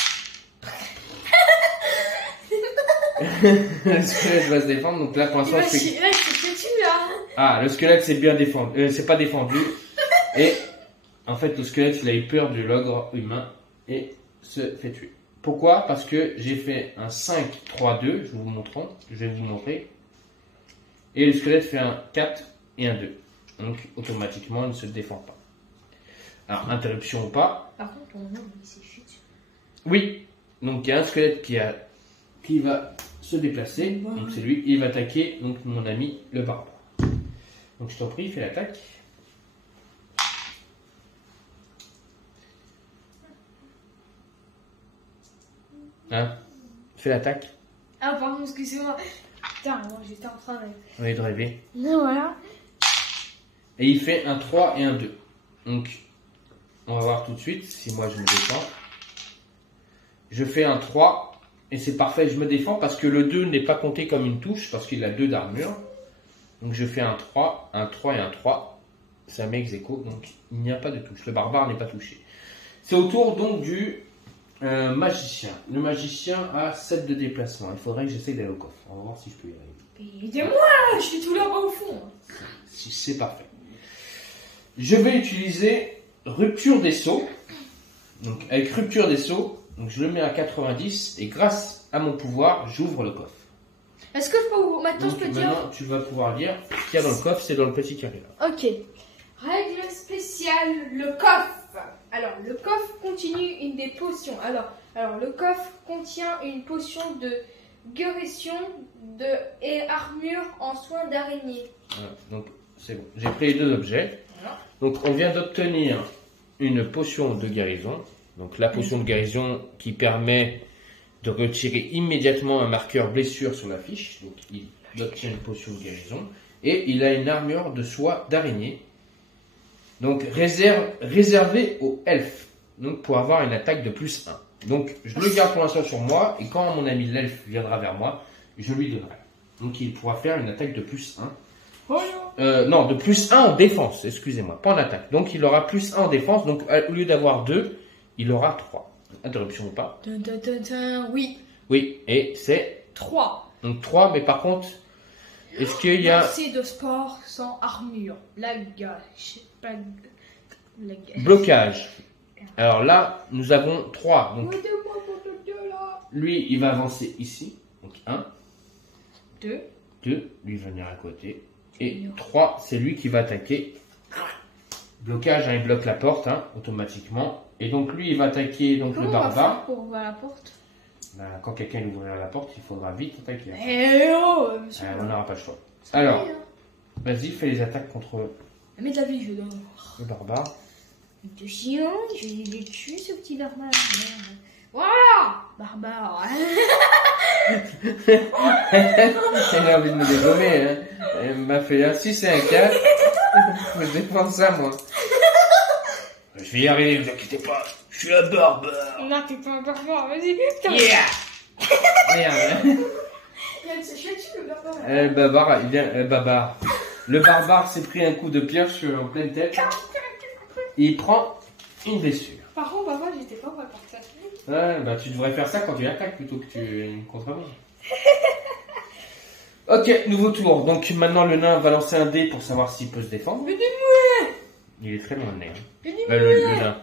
Le squelette va se défendre. Donc là, pour l'instant, Là, je suis têtu là. Ah, le squelette c'est bien défendu. C'est pas défendu. Et en fait, le squelette, il a eu peur de l'ogre humain et se fait tuer. Pourquoi? Parce que j'ai fait un 5-3-2. Je vais vous montrer. Et le squelette fait un 4 et un 2. Donc, automatiquement, il ne se défend pas. Alors, interruption ou pas? Par contre, on homme, il s'est chute. Oui. Donc, il y a un squelette qui va se déplacer. Donc, c'est lui. Il va attaquer donc, mon ami le barbare. Donc, je t'en prie, fais l'attaque. Hein? Fais l'attaque. Ah, pardon, excusez-moi. Putain, moi j'étais en train de. On est de rêver. Voilà. Et il fait un 3 et un 2. Donc, on va voir tout de suite si moi je me défends. Je fais un 3 et c'est parfait, je me défends parce que le 2 n'est pas compté comme une touche parce qu'il a 2 d'armure. Donc je fais un 3 et un 3. C'est un mec ex-aequo, donc il n'y a pas de touche. Le barbare n'est pas touché. C'est au tour donc du magicien. Le magicien a 7 de déplacement. Il faudrait que j'essaye d'aller au coffre. On va voir si je peux y arriver. Aidez-moi, je suis tout là-bas au fond. C'est parfait. Je vais utiliser rupture des sceaux. Donc avec rupture des sceaux, donc je le mets à 90 et grâce à mon pouvoir, j'ouvre le coffre. Est-ce que je peux ouvrir maintenant? Donc, Je peux dire. maintenant, tu vas pouvoir lire ce qu'il y a dans le coffre, c'est dans le petit carré là. Ok. Règle spéciale, le coffre. Alors, le coffre contient une des potions. Alors, le coffre contient une potion de guérison et armure en soins d'araignée. Voilà. Donc c'est bon. J'ai pris les 2 objets. Voilà. Donc on vient d'obtenir une potion de guérison. Donc la potion de guérison qui permet de retirer immédiatement un marqueur blessure sur la fiche. Donc il obtient une potion de guérison. Et il a une armure de soie d'araignée. Donc réservée aux elfes. Donc pour avoir une attaque de plus 1. Donc je le garde pour l'instant sur moi. Et quand mon ami l'elfe viendra vers moi, je lui donnerai. Donc il pourra faire une attaque de plus 1. Non, de plus 1 en défense, excusez-moi, pas en attaque. Donc il aura plus 1 en défense, donc au lieu d'avoir 2, il aura 3. Interruption ou pas? Oui. Oui, et c'est 3. donc 3, mais par contre, est-ce qu'il y a Lancer de sport sans armure. blocage? Alors là, nous avons 3. Donc lui, il va avancer ici. Donc 1, 2. 2, lui venir à côté. Et 3, c'est lui qui va attaquer. Blocage, hein, il bloque la porte automatiquement. Et donc lui, il va attaquer donc, le barbare. Comment on va faire pour ouvrir la porte? Ben, quand quelqu'un ouvrira la porte, il faudra vite attaquer. Monsieur. On n'aura pas le choix. Alors, vas-y, fais les attaques contre Mais de la vie, je dors. le barbare. Attention, je l'ai tué ce petit barbare. Voilà, barbare. Elle a envie de me dégommer. Hein. Elle m'a fait un 6 et un 4. Faut que je défende ça, moi. Je vais y arriver, ne vous inquiétez pas. Je suis un barbare. Non, t'es pas un barbare, vas-y. Yeah. Merde. Il s'est chié dessus, le barbare. Le barbare, il vient. Le barbare s'est pris un coup de pioche en pleine tête. Il prend une blessure. Par contre, papa, j'étais pas prêt pour ça. Ouais, bah tu devrais faire ça quand tu attaques plutôt que tu contre-avances. Ok, nouveau tour. Donc maintenant le nain va lancer un dé pour savoir s'il peut se défendre. Mais dis-moi. Il est très loin le nez. Mais Le nain.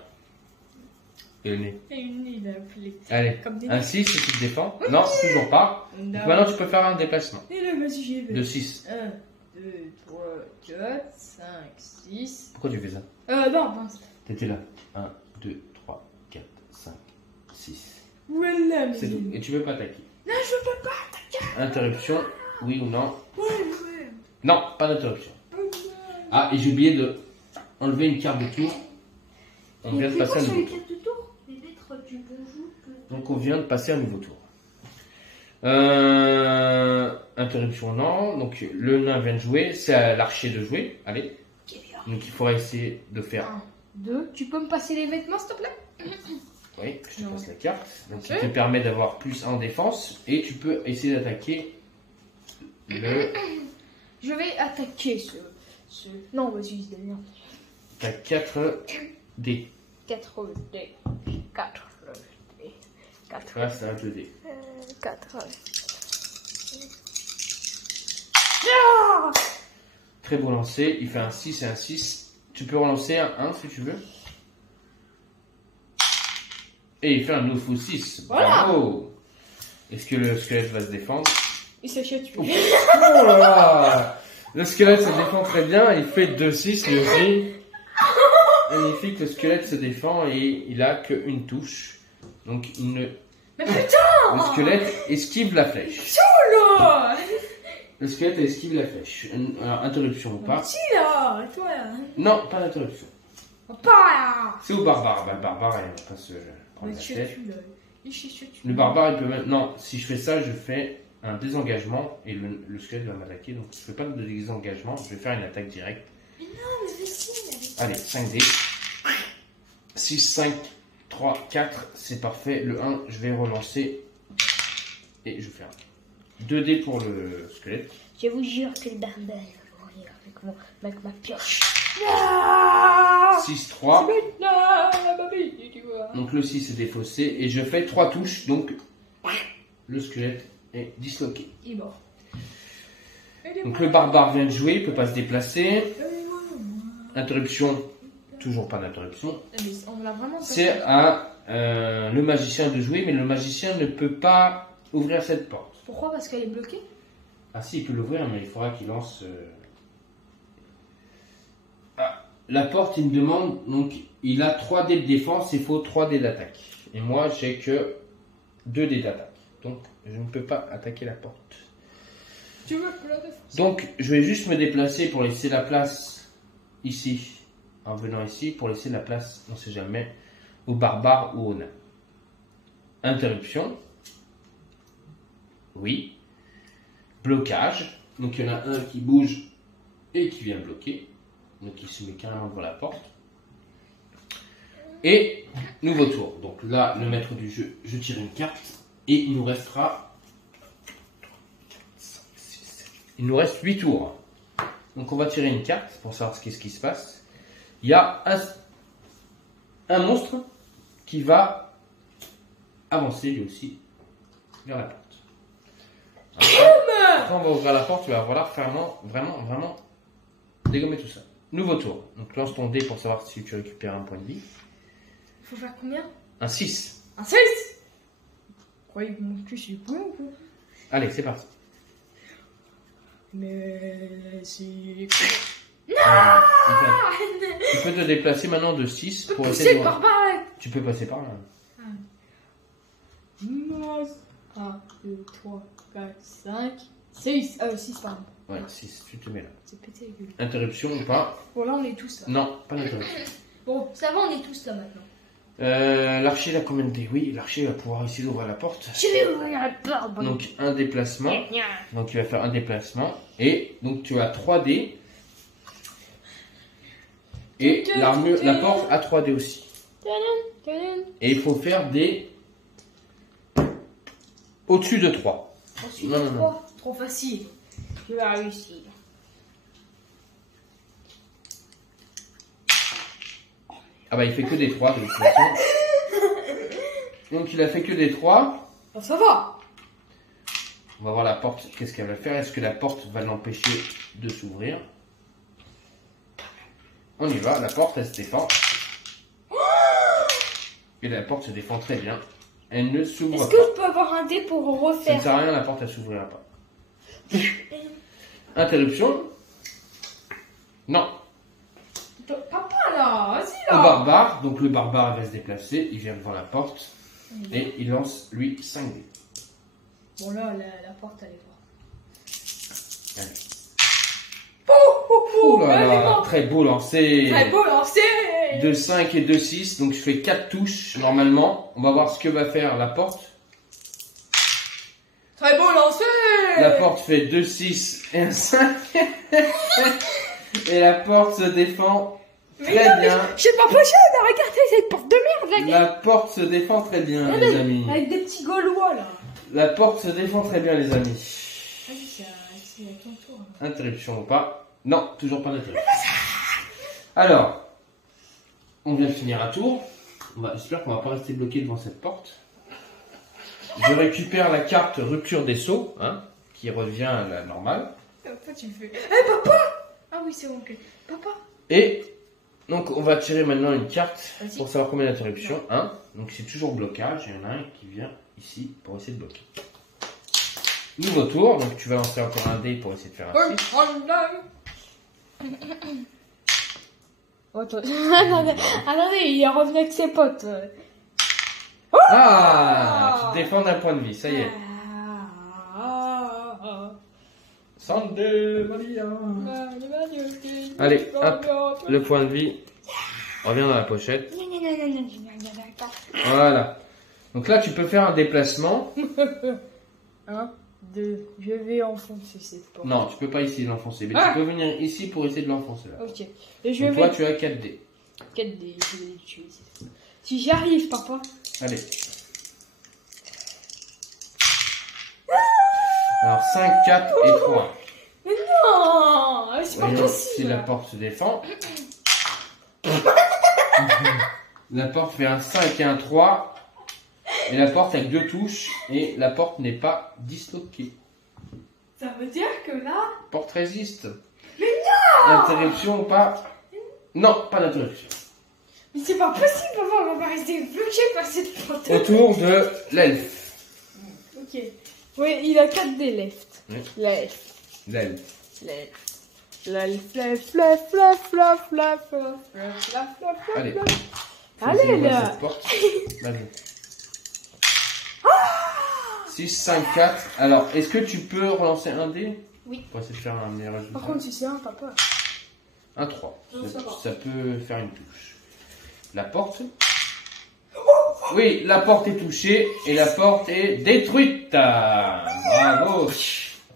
Et le nez. il a appelé. Allez, Comme des un 6 si tu te défends. Non, toujours pas. Donc maintenant tu peux faire un déplacement. Et là, vas-y, j'y vais. De 6. 1, 2, 3, 4, 5, 6. Pourquoi tu fais ça? Non, mince. T'étais là. 1, 2, 3, 4, 5, 6. Voilà, mais. C'est tout. Et tu veux pas attaquer. Non, je peux pas attaquer. Interruption, oui ou non? Ouais. Non, pas d'interruption. Ah, et j'ai oublié de enlever une carte de tour. On vient de passer un nouveau tour. Donc on vient de passer un nouveau tour. Interruption non. Donc le nain vient de jouer. C'est à l'archer de jouer. Allez. Donc il faudra essayer de faire. 1, 2. Tu peux me passer les vêtements, s'il te plaît? Oui, je te passe la carte. Donc ça te permet d'avoir plus 1 en défense. Et tu peux essayer d'attaquer le. Je vais attaquer ce. Non, vas-y, c'est bien. T'as 4 dés. 4 dés. 4 dés. 4 Là, c'est un 2 dés. 4. Très beau lancer. Il fait un 6 et un 6. Tu peux relancer un 1 si tu veux. Et il fait un nouveau 6. Voilà. Bravo. Est-ce que le squelette va se défendre? Il s'est chié dessus. Oh là là. Le squelette se défend très bien. Il fait 2-6 lui aussi. Magnifique, le squelette se défend et il a qu'une touche. Donc il ne... Mais putain! Le squelette esquive la flèche. Oula! Le squelette esquive la flèche. Alors, interruption ou pas? Si là, toi là. Non, pas d'interruption. Pas là. C'est au barbare. Bah, le barbare, il va pas se prendre la tête. Il chie dessus. Le barbare, il peut même... Non, si je fais ça, je fais un désengagement et le squelette va m'attaquer. Donc je fais pas de désengagement, je vais faire une attaque directe. Mais non, mais vas-y. Allez, 5 dés. 6, 5, 3, 4, c'est parfait. Le 1, je vais relancer. Et je vais faire 2 dés pour le squelette. Je vous jure que le barbare va mourir avec ma pioche. 6, 3. Donc le 6 est défaussé. Et je fais 3 touches. Donc le squelette est disloqué. Il est mort. Donc le barbare vient de jouer, il ne peut pas se déplacer. Interruption, toujours pas d'interruption. C'est à le magicien de jouer, mais le magicien ne peut pas ouvrir cette porte. Pourquoi? Parce qu'elle est bloquée? Ah si, il peut l'ouvrir, mais il faudra qu'il lance... Ah, la porte, il me demande, donc il a 3 dés de défense, il faut 3 dés d'attaque. Et moi, j'ai que 2 dés d'attaque. Donc je ne peux pas attaquer la porte. Tu veux que la défense. Donc, je vais juste me déplacer pour laisser la place ici. En venant ici, pour laisser la place, on ne sait jamais, aux barbares ou aux nains. Interruption. Oui. Blocage. Donc, il y en a un qui bouge et qui vient bloquer. Donc, il se met carrément devant la porte. Et nouveau tour. Donc là, le maître du jeu, je tire une carte. Et il nous restera... Il nous reste 8 tours. Donc on va tirer une carte pour savoir ce qui se passe. Il y a un monstre qui va avancer lui aussi vers la porte. Alors, quand on va ouvrir la porte, tu vas voilà, vraiment dégommer tout ça. Nouveau tour. Donc lance ton dé pour savoir si tu récupères un point de vie. Faut faire combien? Un 6. Un 6. Croyez que mon cul c'est bon ou quoi? Allez, c'est parti. Mais si... Tu peux te déplacer maintenant de 6 pour essayer essayer de... par là. Tu peux passer par là. 1, 2, 3, 4, 5, 6. Ah, 6 pardon. Ouais, 6, tu te mets là. C'est pété la gueule. Interruption ou pas? Bon là on est tous là. Non, pas d'interruption. Bon, ça va, on est tous là maintenant. L'archer, il a combien de dés? Oui, l'archer va pouvoir essayer d'ouvrir la porte. Je vais ouvrir la porte. Donc, un déplacement. Donc, il va faire un déplacement. Et donc, tu as 3 dés. Et l'armure, la porte a 3 dés aussi. Et il faut faire des... Au-dessus de 3. Au-dessus de 3, trop facile. Je vais réussir. Ah bah il fait que des 3 de toute façon. Donc il a fait que des 3. Oh, ça va. On va voir la porte, qu'est-ce qu'elle va faire. Est-ce que la porte va l'empêcher de s'ouvrir? On y va, la porte elle se défend. Et la porte se défend très bien. Elle ne s'ouvre pas. Est-ce que je peux avoir un dé pour refaire? Ça ne sert à rien, la porte elle s'ouvrira pas. Interruption. Non. Papa là, vas-y là. Au barbare, donc le barbare va se déplacer, il vient devant la porte et il lance lui 5 dés. Bon là, la porte elle est forte. Allez. Oh là là, très beau lancé. Très beau lancé. 2, 5 et 2, 6, donc je fais 4 touches normalement. On va voir ce que va faire la porte. Très beau lancé. La porte fait 2, 6 et un 5. Et la porte se défend très bien. C'est pas possible, regardez cette porte de merde là. La porte se défend très bien, les amis. Avec des petits Gaulois là. La porte se défend très bien, les amis. Vas-y, c'est à ton tour. Interruption ou pas? Non, toujours pas d'interruption. Alors, on vient de finir un tour. J'espère qu'on va pas rester bloqué devant cette porte. Je récupère la carte rupture des sceaux, hein, qui revient à la normale. Papa, tu me fais. Eh papa! Ah oui, c'est bon, ok. Papa! Et donc, on va tirer maintenant une carte pour savoir combien d'interruptions. 1. Donc, c'est toujours blocage. Il y en a un qui vient ici pour essayer de bloquer. Nouveau tour. Donc, tu vas lancer encore un dé pour essayer de faire un 6. Attendez, il est revenu avec ses potes. Ah! Tu te défends d'un point de vie, ça y est. Sande Maria. Allez, hop, le point de vie revient dans la pochette. Voilà. Donc là, tu peux faire un déplacement. 1, 2, je vais enfoncer cette porte. Non, tu peux pas ici l'enfoncer, mais tu peux venir ici pour essayer de l'enfoncer là. Ok. Et je Donc toi, tu as 4 dés. 4 dés, je vais les utiliser. Si j'y arrive, papa. Allez. Alors 5, 4 et 3. Mais non, c'est pas Voyons possible. si la porte se défend. La porte fait un 5 et un 3. Et la porte avec 2 touches. Et la porte n'est pas disloquée. Ça veut dire que là... Porte résiste. Mais non! Interruption ou pas? Non, pas d'interruption. Mais c'est pas possible, papa, on va pas rester bloqué par cette porte. Autour de l'elfe. Ok. Oui, il a 4 dés left. Oui. Left. L'elfe. L'elfe, left, left, left, left, left, left, left, left. Allez. Allez, là. Cette porte. Vas-y. 6, 5, 4. Alors, est-ce que tu peux relancer un dé? Oui. Pour essayer de faire un meilleur résultat. Par contre, si c'est un, papa. Un 3. Non, Ça peut faire une touche. La porte. Oui, la porte est touchée et la porte est détruite. Bravo.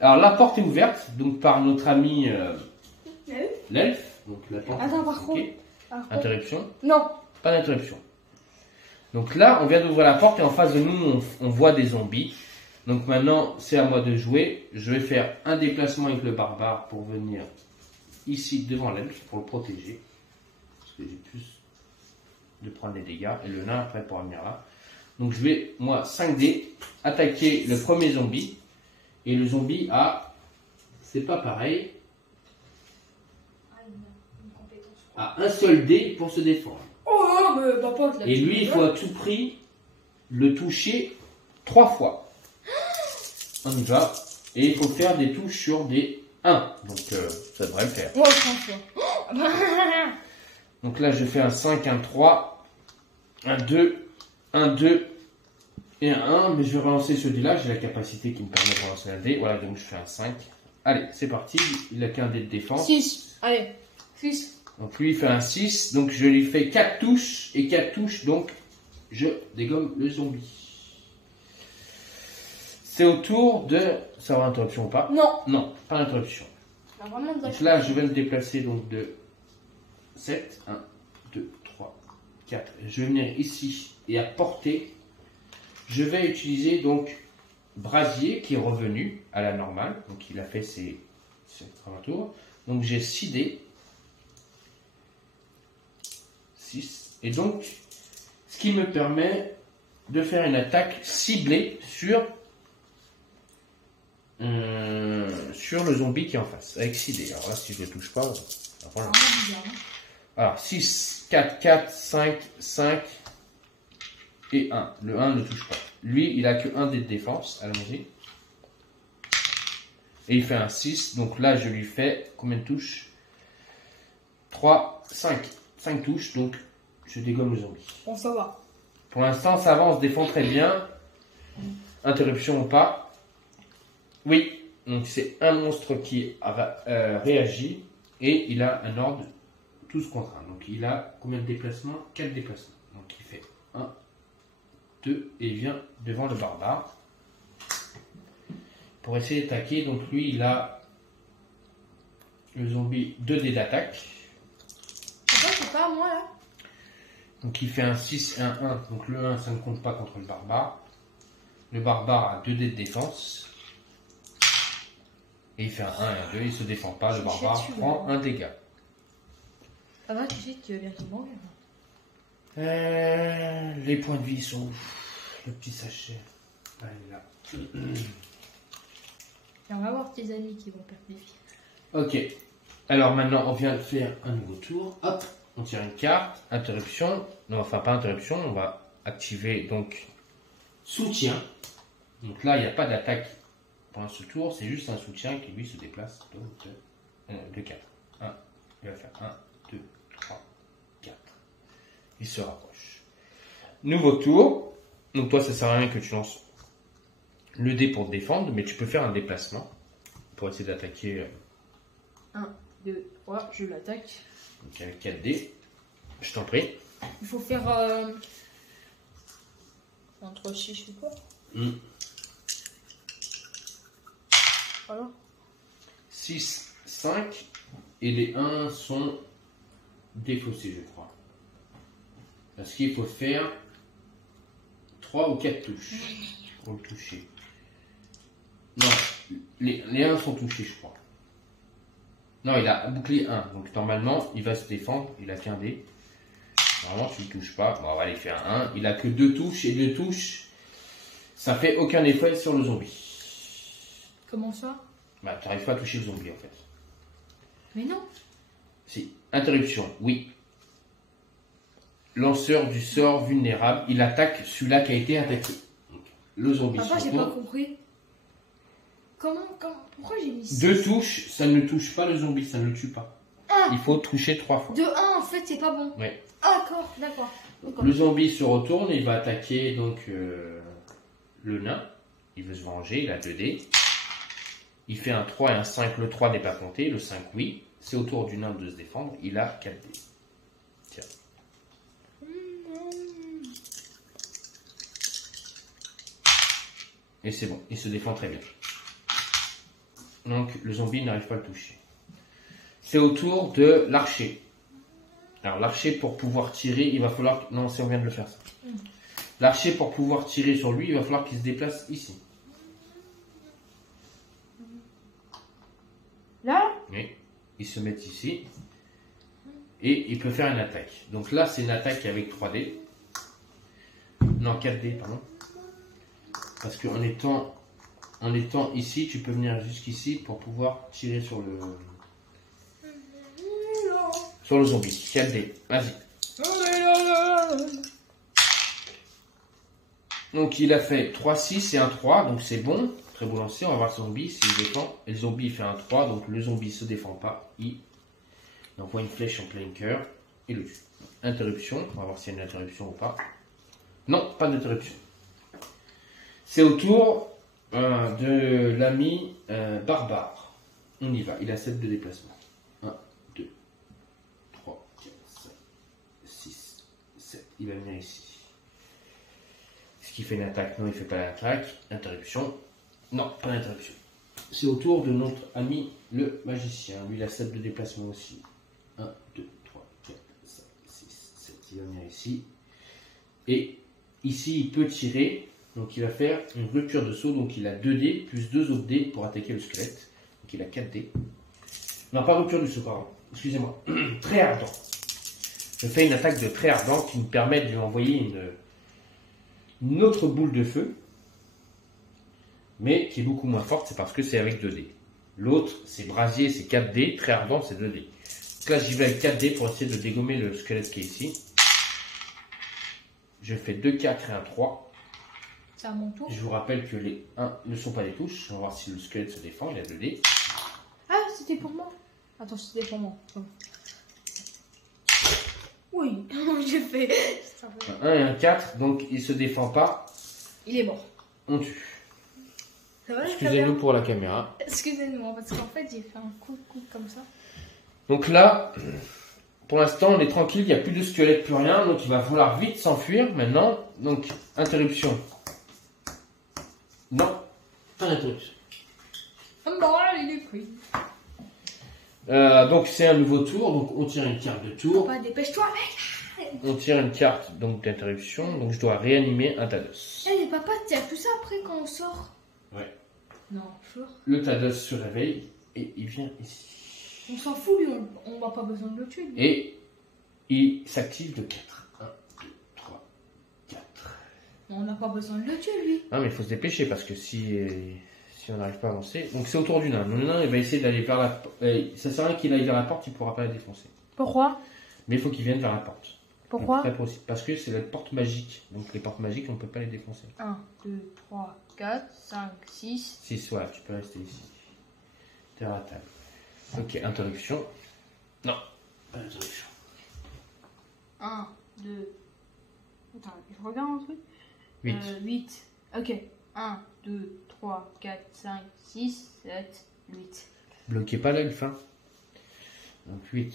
Alors la porte est ouverte donc par notre ami l'elfe. Donc la porte. Attends, par contre. Interruption. Non. Pas d'interruption. Donc là, on vient d'ouvrir la porte et en face de nous, on voit des zombies. Donc maintenant, c'est à moi de jouer. Je vais faire un déplacement avec le barbare pour venir ici devant l'elfe pour le protéger. Parce que j'ai plus de prendre des dégâts. Et le nain après pourra venir là. Donc je vais, moi, 5D, attaquer le premier zombie. Et le zombie a, c'est pas pareil, a un seul dé pour se défendre. Oh non, mais papa, et lui, il faut à tout prix le toucher 3 fois. On y va. Et il faut faire des touches sur des 1. Donc ça devrait le faire. Ouais, franchement. Donc là, je fais un 5, un 3, un 2, un 2 et un 1. Mais je vais relancer ce dé-là. J'ai la capacité qui me permet de relancer un dé. Voilà, donc je fais un 5. Allez, c'est parti. Il a qu'un dé de défense. 6. Allez, 6. Donc lui, il fait un 6. Donc je lui fais 4 touches. Et 4 touches, donc je dégomme le zombie. C'est au tour de... Ça aura interruption ou pas? Non. Non, pas d'interruption. Donc là, je vais me déplacer donc de 7. 1, 2, 3, 4. Je vais venir ici et à portée. Je vais utiliser donc Brasier qui est revenu à la normale. Donc il a fait ses 3 tours. Donc j'ai 6 dés. 6. Et donc, ce qui me permet de faire une attaque ciblée sur le zombie qui est en face, avec 6 dés. Alors là, si je ne le touche pas, voilà. Alors, 6, 4, 4, 5, 5 et 1. Le 1 ne touche pas. Lui, il a que 1 dé de défense. Allons-y. Et il fait un 6. Donc là, je lui fais combien de touches? 3, 5. 5 touches. Donc, je dégomme le zombie. Bon, ça va. Pour l'instant, ça va, on se défend très bien. Interruption ou pas. Oui. Donc, c'est un monstre qui réagit. Et il a un ordre tous contre 1. Donc, il a combien de déplacements? 4 déplacements. Donc, il fait 1, 2 et il vient devant le barbare. Pour essayer d'attaquer, donc lui, il a le zombie 2 dés d'attaque. C'est pas moi là. Donc il fait un 6 et un 1. Donc le 1, ça ne compte pas contre le barbare. Le barbare a 2 dés de défense. Et il fait un 1 et un 2. Il ne se défend pas. Le barbare prend un dégât. Ça va, tu sais que tu vas bientôt mourir. Les points de vie sont où? Le petit sachet. Allez là. Et on va voir tes amis qui vont perdre des filles. Ok. Alors maintenant, on vient de faire un nouveau tour. Hop, on tire une carte. Interruption. Non, enfin pas interruption. On va activer donc soutien. Donc là, il n'y a pas d'attaque pendant ce tour. C'est juste un soutien qui lui se déplace de 4. 1. Il va faire 1, 2, 3, 4. Il se rapproche. Nouveau tour. Donc toi, ça sert à rien que tu lances le dé pour te défendre, mais tu peux faire un déplacement pour essayer d'attaquer. 1, 2, 3, je l'attaque. Donc avec 4 dés, je t'en prie. Il faut faire entre 6 ou quoi? Voilà. 6, 5, et les 1 sont défaussés, je crois. Parce qu'il faut faire 3 ou 4 touches pour le toucher. Non, les 1 sont touchés, je crois. Non, il a bouclier 1, donc normalement, il va se défendre, il a qu'un dé. Normalement, tu ne le touches pas. Bon, on va aller faire 1. Il a que 2 touches, et 2 touches, ça fait aucun effet sur le zombie. Comment ça? Bah, tu n'arrives pas à toucher le zombie, en fait. Mais non. Si, interruption, oui. Lanceur du sort vulnérable, il attaque celui-là qui a été attaqué. Donc, le zombie. Papa, j'ai pas compris. Pourquoi j'ai mis 2 touches, ça ne touche pas le zombie, ça ne le tue pas. Ah. Il faut toucher 3 fois. De 1, en fait, c'est pas bon. Oui. Ah, d'accord. Le zombie se retourne, il va attaquer donc le nain. Il veut se venger, il a 2 dés. Il fait un 3 et un 5, le 3 n'est pas compté, le 5 oui. C'est au tour du nain de se défendre, il a 4 dés. Tiens. Et c'est bon, il se défend très bien. Donc le zombie n'arrive pas à le toucher. C'est au tour de l'archer. Alors l'archer, pour pouvoir tirer, il va falloir... Non, on vient de le faire ça. L'archer, pour pouvoir tirer sur lui, il va falloir qu'il se déplace ici. Là? Oui, il se met ici. Et il peut faire une attaque. Donc là, c'est une attaque avec 3 dés. Non, 4 dés, pardon. Parce qu'en étant ici, tu peux venir jusqu'ici pour pouvoir tirer sur le zombie. 4 dés, vas-y. Donc il a fait 3, 6 et un 3, donc c'est bon. Très beau lancer, on va voir son zombie s'il défend. Et le zombie fait un 3, donc le zombie se défend pas. Il envoie une flèche en plein cœur et le tue. Interruption, on va voir s'il y a une interruption ou pas. Non, pas d'interruption. C'est au tour de l'ami barbare. On y va, il a 7 de déplacement. 1, 2, 3, 4, 5, 6, 7. Il va venir ici. Est-ce qu'il fait une attaque? Non, il ne fait pas l'attaque. Interruption. Non, pas d'interruption. C'est au tour de notre ami le magicien. Lui, il a 7 de déplacement aussi. 1, 2, 3, 4, 5, 6, 7. Il va venir ici. Et ici, il peut tirer. Donc, il va faire une rupture de saut. Donc, il a 2 dés plus 2 autres dés pour attaquer le squelette. Donc, il a 4 dés. Non, pas rupture du saut, pardon. Excusez-moi. Très ardent. Je fais une attaque de très ardent qui me permet de lui envoyer une autre boule de feu. Mais qui est beaucoup moins forte, c'est parce que c'est avec 2 dés. L'autre, c'est brasier, c'est 4 dés. Très ardent, c'est 2 dés. Donc là, j'y vais avec 4 dés pour essayer de dégommer le squelette qui est ici. Je fais 2, 4 et un 3. C'est à mon tour. Je vous rappelle que les 1 ne sont pas des touches. On va voir si le squelette se défend. Il a 2 dés. Ah, c'était pour moi. Attends, c'était pour moi. Oui, j'ai fait. Un 1 et un 4, donc il se défend pas. Il est mort. On tue. Ça va, Excusez-nous pour la caméra. Excusez-moi, parce qu'en fait, j'ai fait un coup de coude comme ça. Donc là, pour l'instant, on est tranquille, il n'y a plus de squelette, plus rien. Donc il va falloir vite s'enfuir maintenant. Donc, interruption. Non, pas d'interruption. Bon, il est pris. Donc c'est un nouveau tour. Donc on tire une carte de tour. Papa, dépêche-toi, mec. On tire une carte donc d'interruption. Donc je dois réanimer un Tados. Eh, mais papa, t'as tout ça après quand on sort? Ouais. Non, fort. Le Tados se réveille et il vient ici. On s'en fout, lui, on n'a pas besoin de le tuer. Lui. Et il s'active de 4. 1, 2, 3, 4. On n'a pas besoin de le tuer, lui. Non mais il faut se dépêcher parce que si on n'arrive pas à avancer. Donc c'est au tour du nain. Le nain il va essayer d'aller vers la porte. Ça sert à rien qu'il aille vers la porte, il ne pourra pas la défoncer. Pourquoi? Mais il faut qu'il vienne vers la porte. Pourquoi? Très possible. Parce que c'est la porte magique. Donc les portes magiques, on ne peut pas les défoncer. 1, 2, 3, 4, 5, 6. 6, voilà, tu peux rester ici. Terre à table. Ok, interruption. Non, pas d'interruption. 1, 2. Attends, je regarde un truc. 8. 8. Ok. 1, 2, 3, 4, 5, 6, 7, 8. Bloquez pas l'elfe. Hein. Donc 8.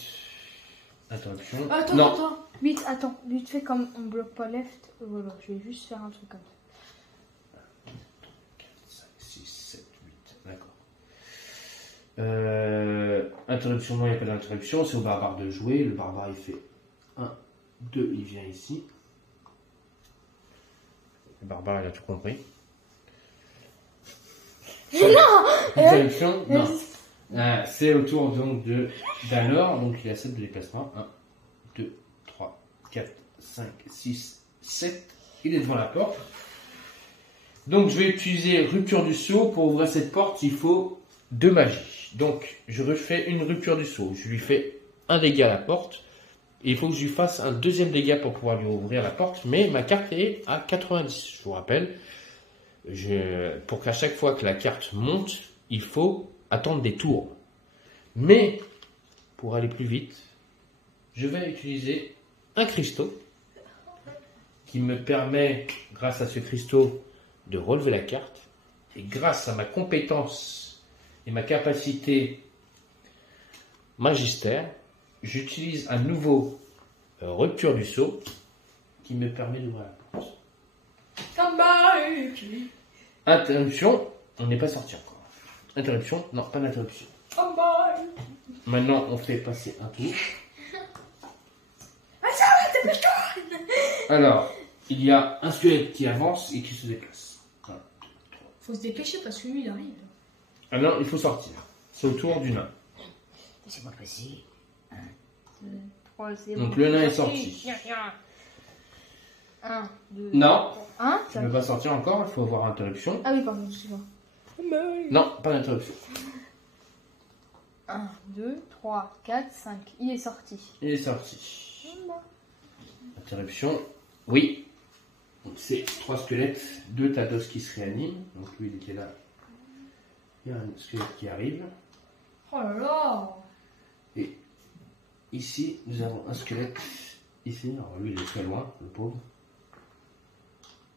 Interruption. Attends, non. attends. 8, attends. Vite fait comme on bloque pas left. Voilà, je vais juste faire un truc comme ça. 4, 5, 6, 7, 8. D'accord. Interruption, non, il n'y a pas d'interruption. C'est au barbare de jouer. Le barbare, il fait 1, 2, il vient ici. Le barbare, il a tout compris. Non. Interruption, non. C'est au tour donc d'Alor, donc il a 7 de déplacement. 1, 2, 3, 4, 5, 6, 7. Il est devant la porte. Donc je vais utiliser rupture du sceau. Pour ouvrir cette porte, il faut 2 magies. Donc je refais une rupture du sceau. Je lui fais un dégât à la porte. Et il faut que je lui fasse un deuxième dégât pour pouvoir lui ouvrir la porte. Mais ma carte est à 90. Je vous rappelle, pour qu'à chaque fois que la carte monte, il faut attendre des tours. Mais, pour aller plus vite, je vais utiliser un cristaux qui me permet, grâce à ce cristaux, de relever la carte. Et grâce à ma compétence et ma capacité magistère, j'utilise un nouveau rupture du sceau qui me permet d'ouvrir la porte. Interruption, on n'est pas sorti encore. Interruption, non, pas d'interruption. Maintenant, on fait passer un tour. Alors, il y a un squelette qui avance et qui se déplace. Faut se dépêcher parce que lui, il arrive. Ah non, il faut sortir. C'est au tour du nain. Laissez-moi passer. 1, 2, 3, c'est Donc le nain est sorti. 1, 2, Non, 1. tu ne peux pas sortir encore, il faut avoir interruption. Ah oui, pardon, excuse-moi. Non, pas d'interruption. 1, 2, 3, 4, 5. Il est sorti. Il est sorti. Interruption, oui. Donc c'est 3 squelettes, 2 Tados qui se réaniment. Donc lui, il était là. Il y a un squelette qui arrive. Oh là là. Et ici, nous avons un squelette. Ici, alors lui, il est très loin, le pauvre.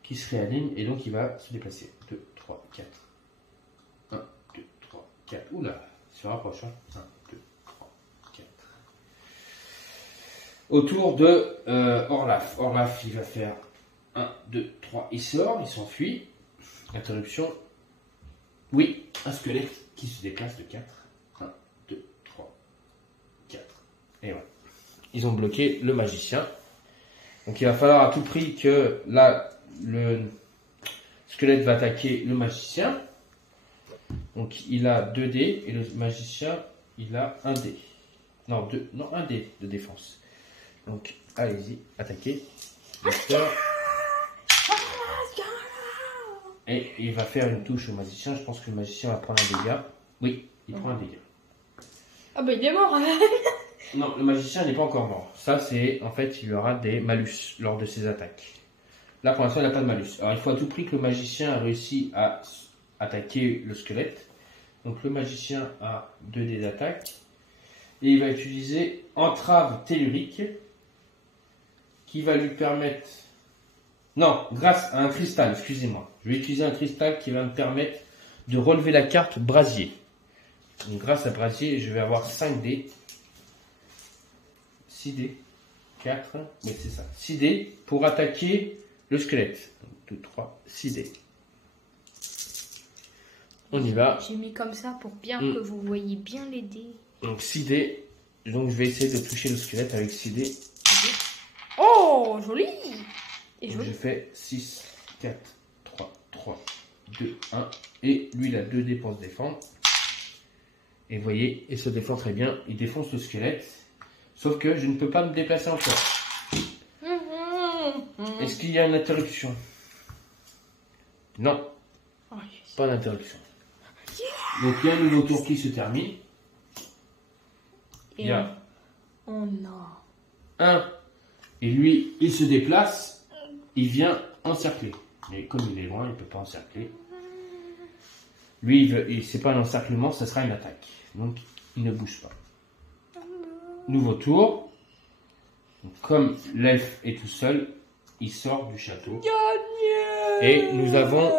Qui se réanime et donc il va se déplacer. 2, 3, 4. 1, 2, 3, 4. Oula, il se rapproche. 1, 2, 3, 4. Autour de Orlaf. Orlaf, il va faire 1, 2, 3. Il sort, il s'enfuit. Interruption. Oui, un squelette qui se déplace de 4. 1, 2, 3, 4. Et voilà. Ils ont bloqué le magicien. Donc il va falloir à tout prix que là, le squelette va attaquer le magicien. Donc il a 2 dés et le magicien il a 1 dé. Non, 1 dé de défense. Donc allez-y, attaquez. Et il va faire une touche au magicien. Je pense que le magicien va prendre un dégât. Oui, il prend un dégât. Ah bah il est mort. Non, le magicien n'est pas encore mort. Ça c'est, en fait, il y aura des malus lors de ses attaques. Là pour l'instant il n'a pas de malus. Alors il faut à tout prix que le magicien réussi à attaquer le squelette. Donc le magicien a 2 dés d'attaque. Et il va utiliser entrave tellurique qui va lui permettre... Non, grâce à un cristal, excusez-moi. Je vais utiliser un cristal qui va me permettre de relever la carte brasier. Donc grâce à brasier, je vais avoir 5 dés. 6 dés. 4. Oui, c'est ça. 6 dés pour attaquer le squelette. 2, 3, 6 dés. On y va. J'ai mis comme ça pour bien que vous voyez bien les dés. Donc 6 dés. Donc je vais essayer de toucher le squelette avec 6 dés. Oh, joli. Et Donc, joli. je fais 6, 4, 3, 2, 1. Et lui, il a 2 dés pour se défendre. Et vous voyez, il se défend très bien. Il défonce le squelette. Sauf que je ne peux pas me déplacer encore. Est-ce qu'il y a une interruption? Non. Oh, yes. Pas d'interruption. Donc il y a un nouveau tour qui se termine. Il y a Oh non. 1. Et lui, il se déplace. Il vient encercler. Mais comme il est loin, il ne peut pas encercler. Lui, c'est pas un encerclement, ça sera une attaque. Donc il ne bouge pas. Nouveau tour. Donc, comme l'elfe est tout seul, il sort du château. Gagné. Et nous avons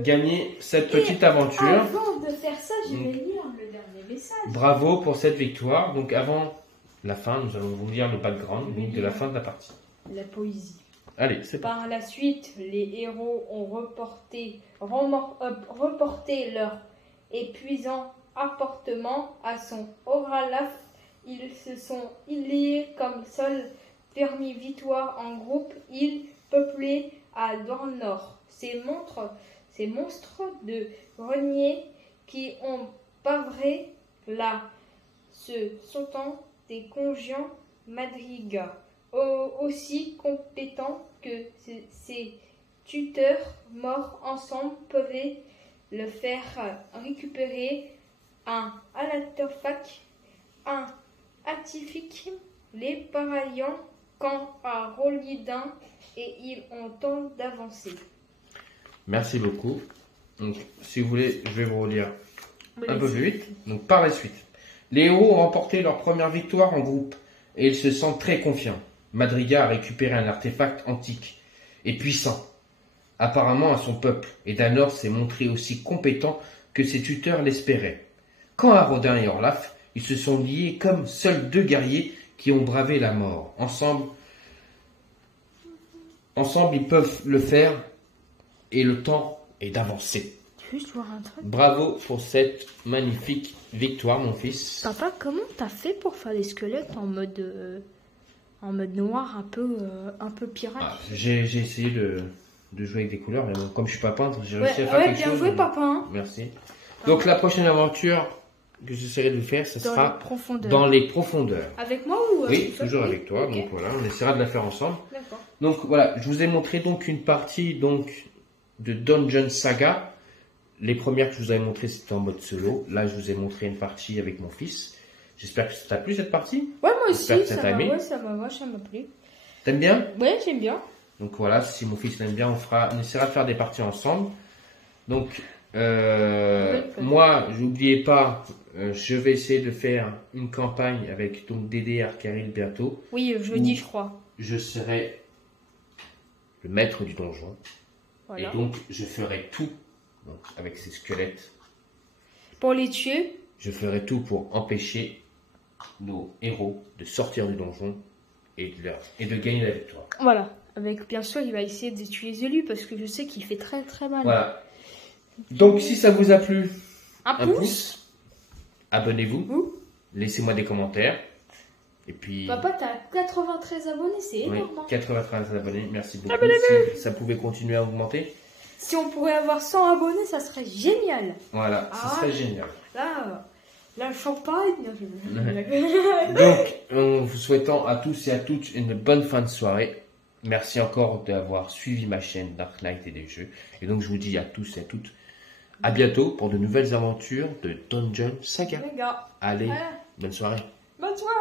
gagné cette petite aventure. Avant de faire ça, je vais lire le dernier message. Bravo pour cette victoire. Donc avant la fin, nous allons vous lire le background de la fin de la partie. La poésie. Allez, c'est parti. Par la suite, les héros ont reporté leur épuisant apportement à son Orlaf. Ils se sont liés comme seul permis victoire en groupe. Ils peuplaient à Dornor. Ces monstres de grenier qui ont pavré là ce sont des congiants madrigats, aussi compétents que ces tuteurs morts ensemble pouvaient le faire récupérer un alatofak, un Atifik, les parayants quand à Rolidin et ils ont temps d'avancer. Merci beaucoup. Donc, si vous voulez, je vais vous relire un peu plus vite. Donc, par la suite, les héros ont remporté leur première victoire en groupe et ils se sentent très confiants. Madriga a récupéré un artefact antique et puissant, apparemment à son peuple, et Danor s'est montré aussi compétent que ses tuteurs l'espéraient. Quand Arodin et Orlaf, ils se sont liés comme seuls deux guerriers qui ont bravé la mort. Ensemble, ils peuvent le faire et le temps est d'avancer. Juste voir un truc. Bravo pour cette magnifique victoire, mon fils. Papa, comment t'as fait pour faire les squelettes en mode noir, un peu pirate? J'ai essayé de jouer avec des couleurs, mais bon, comme je suis pas peintre, j'ai réussi à faire quelque chose. Bien joué, papa. Hein. Merci. Donc la prochaine aventure que j'essaierai de faire, ce sera dans les profondeurs. Avec moi ou Oui, toujours avec toi. Okay. Donc voilà, on essaiera de la faire ensemble. D'accord. Donc voilà, je vous ai montré donc une partie de Dungeon Saga. Les premières que je vous avais montrées, c'était en mode solo. Là, je vous ai montré une partie avec mon fils. J'espère que ça t'a plu cette partie. Ouais, moi aussi, ça m'a plu. T'aimes bien? Ouais, j'aime bien. Donc voilà, si mon fils l'aime bien, on essaiera de faire des parties ensemble. Donc, moi, n'oubliez pas, je vais essayer de faire une campagne avec donc Dédé Arcaril bientôt. Oui, jeudi, je crois. Je serai le maître du donjon. Voilà. Et donc, je ferai tout avec ces squelettes. Pour les tuer? Je ferai tout pour empêcher nos héros de sortir du donjon et de gagner la victoire. Voilà. Avec, bien sûr, il va essayer d'utiliser lui parce que je sais qu'il fait très très mal. Voilà. Donc, si ça vous a plu, un pouce. Abonnez-vous. Laissez-moi des commentaires. Et puis... Papa, t'as 93 abonnés, c'est énorme. Oui, 93 abonnés, merci beaucoup. Si ça pouvait continuer à augmenter. Si on pourrait avoir 100 abonnés, ça serait génial. Voilà, ça serait génial. Là, la champagne. Donc, en vous souhaitant à tous et à toutes une bonne fin de soirée. Merci encore d'avoir suivi ma chaîne Dark Knight et des jeux. Et donc, je vous dis à tous et à toutes, à bientôt pour de nouvelles aventures de Dungeon Saga. Les gars. Allez, bonne soirée. Bonne soirée.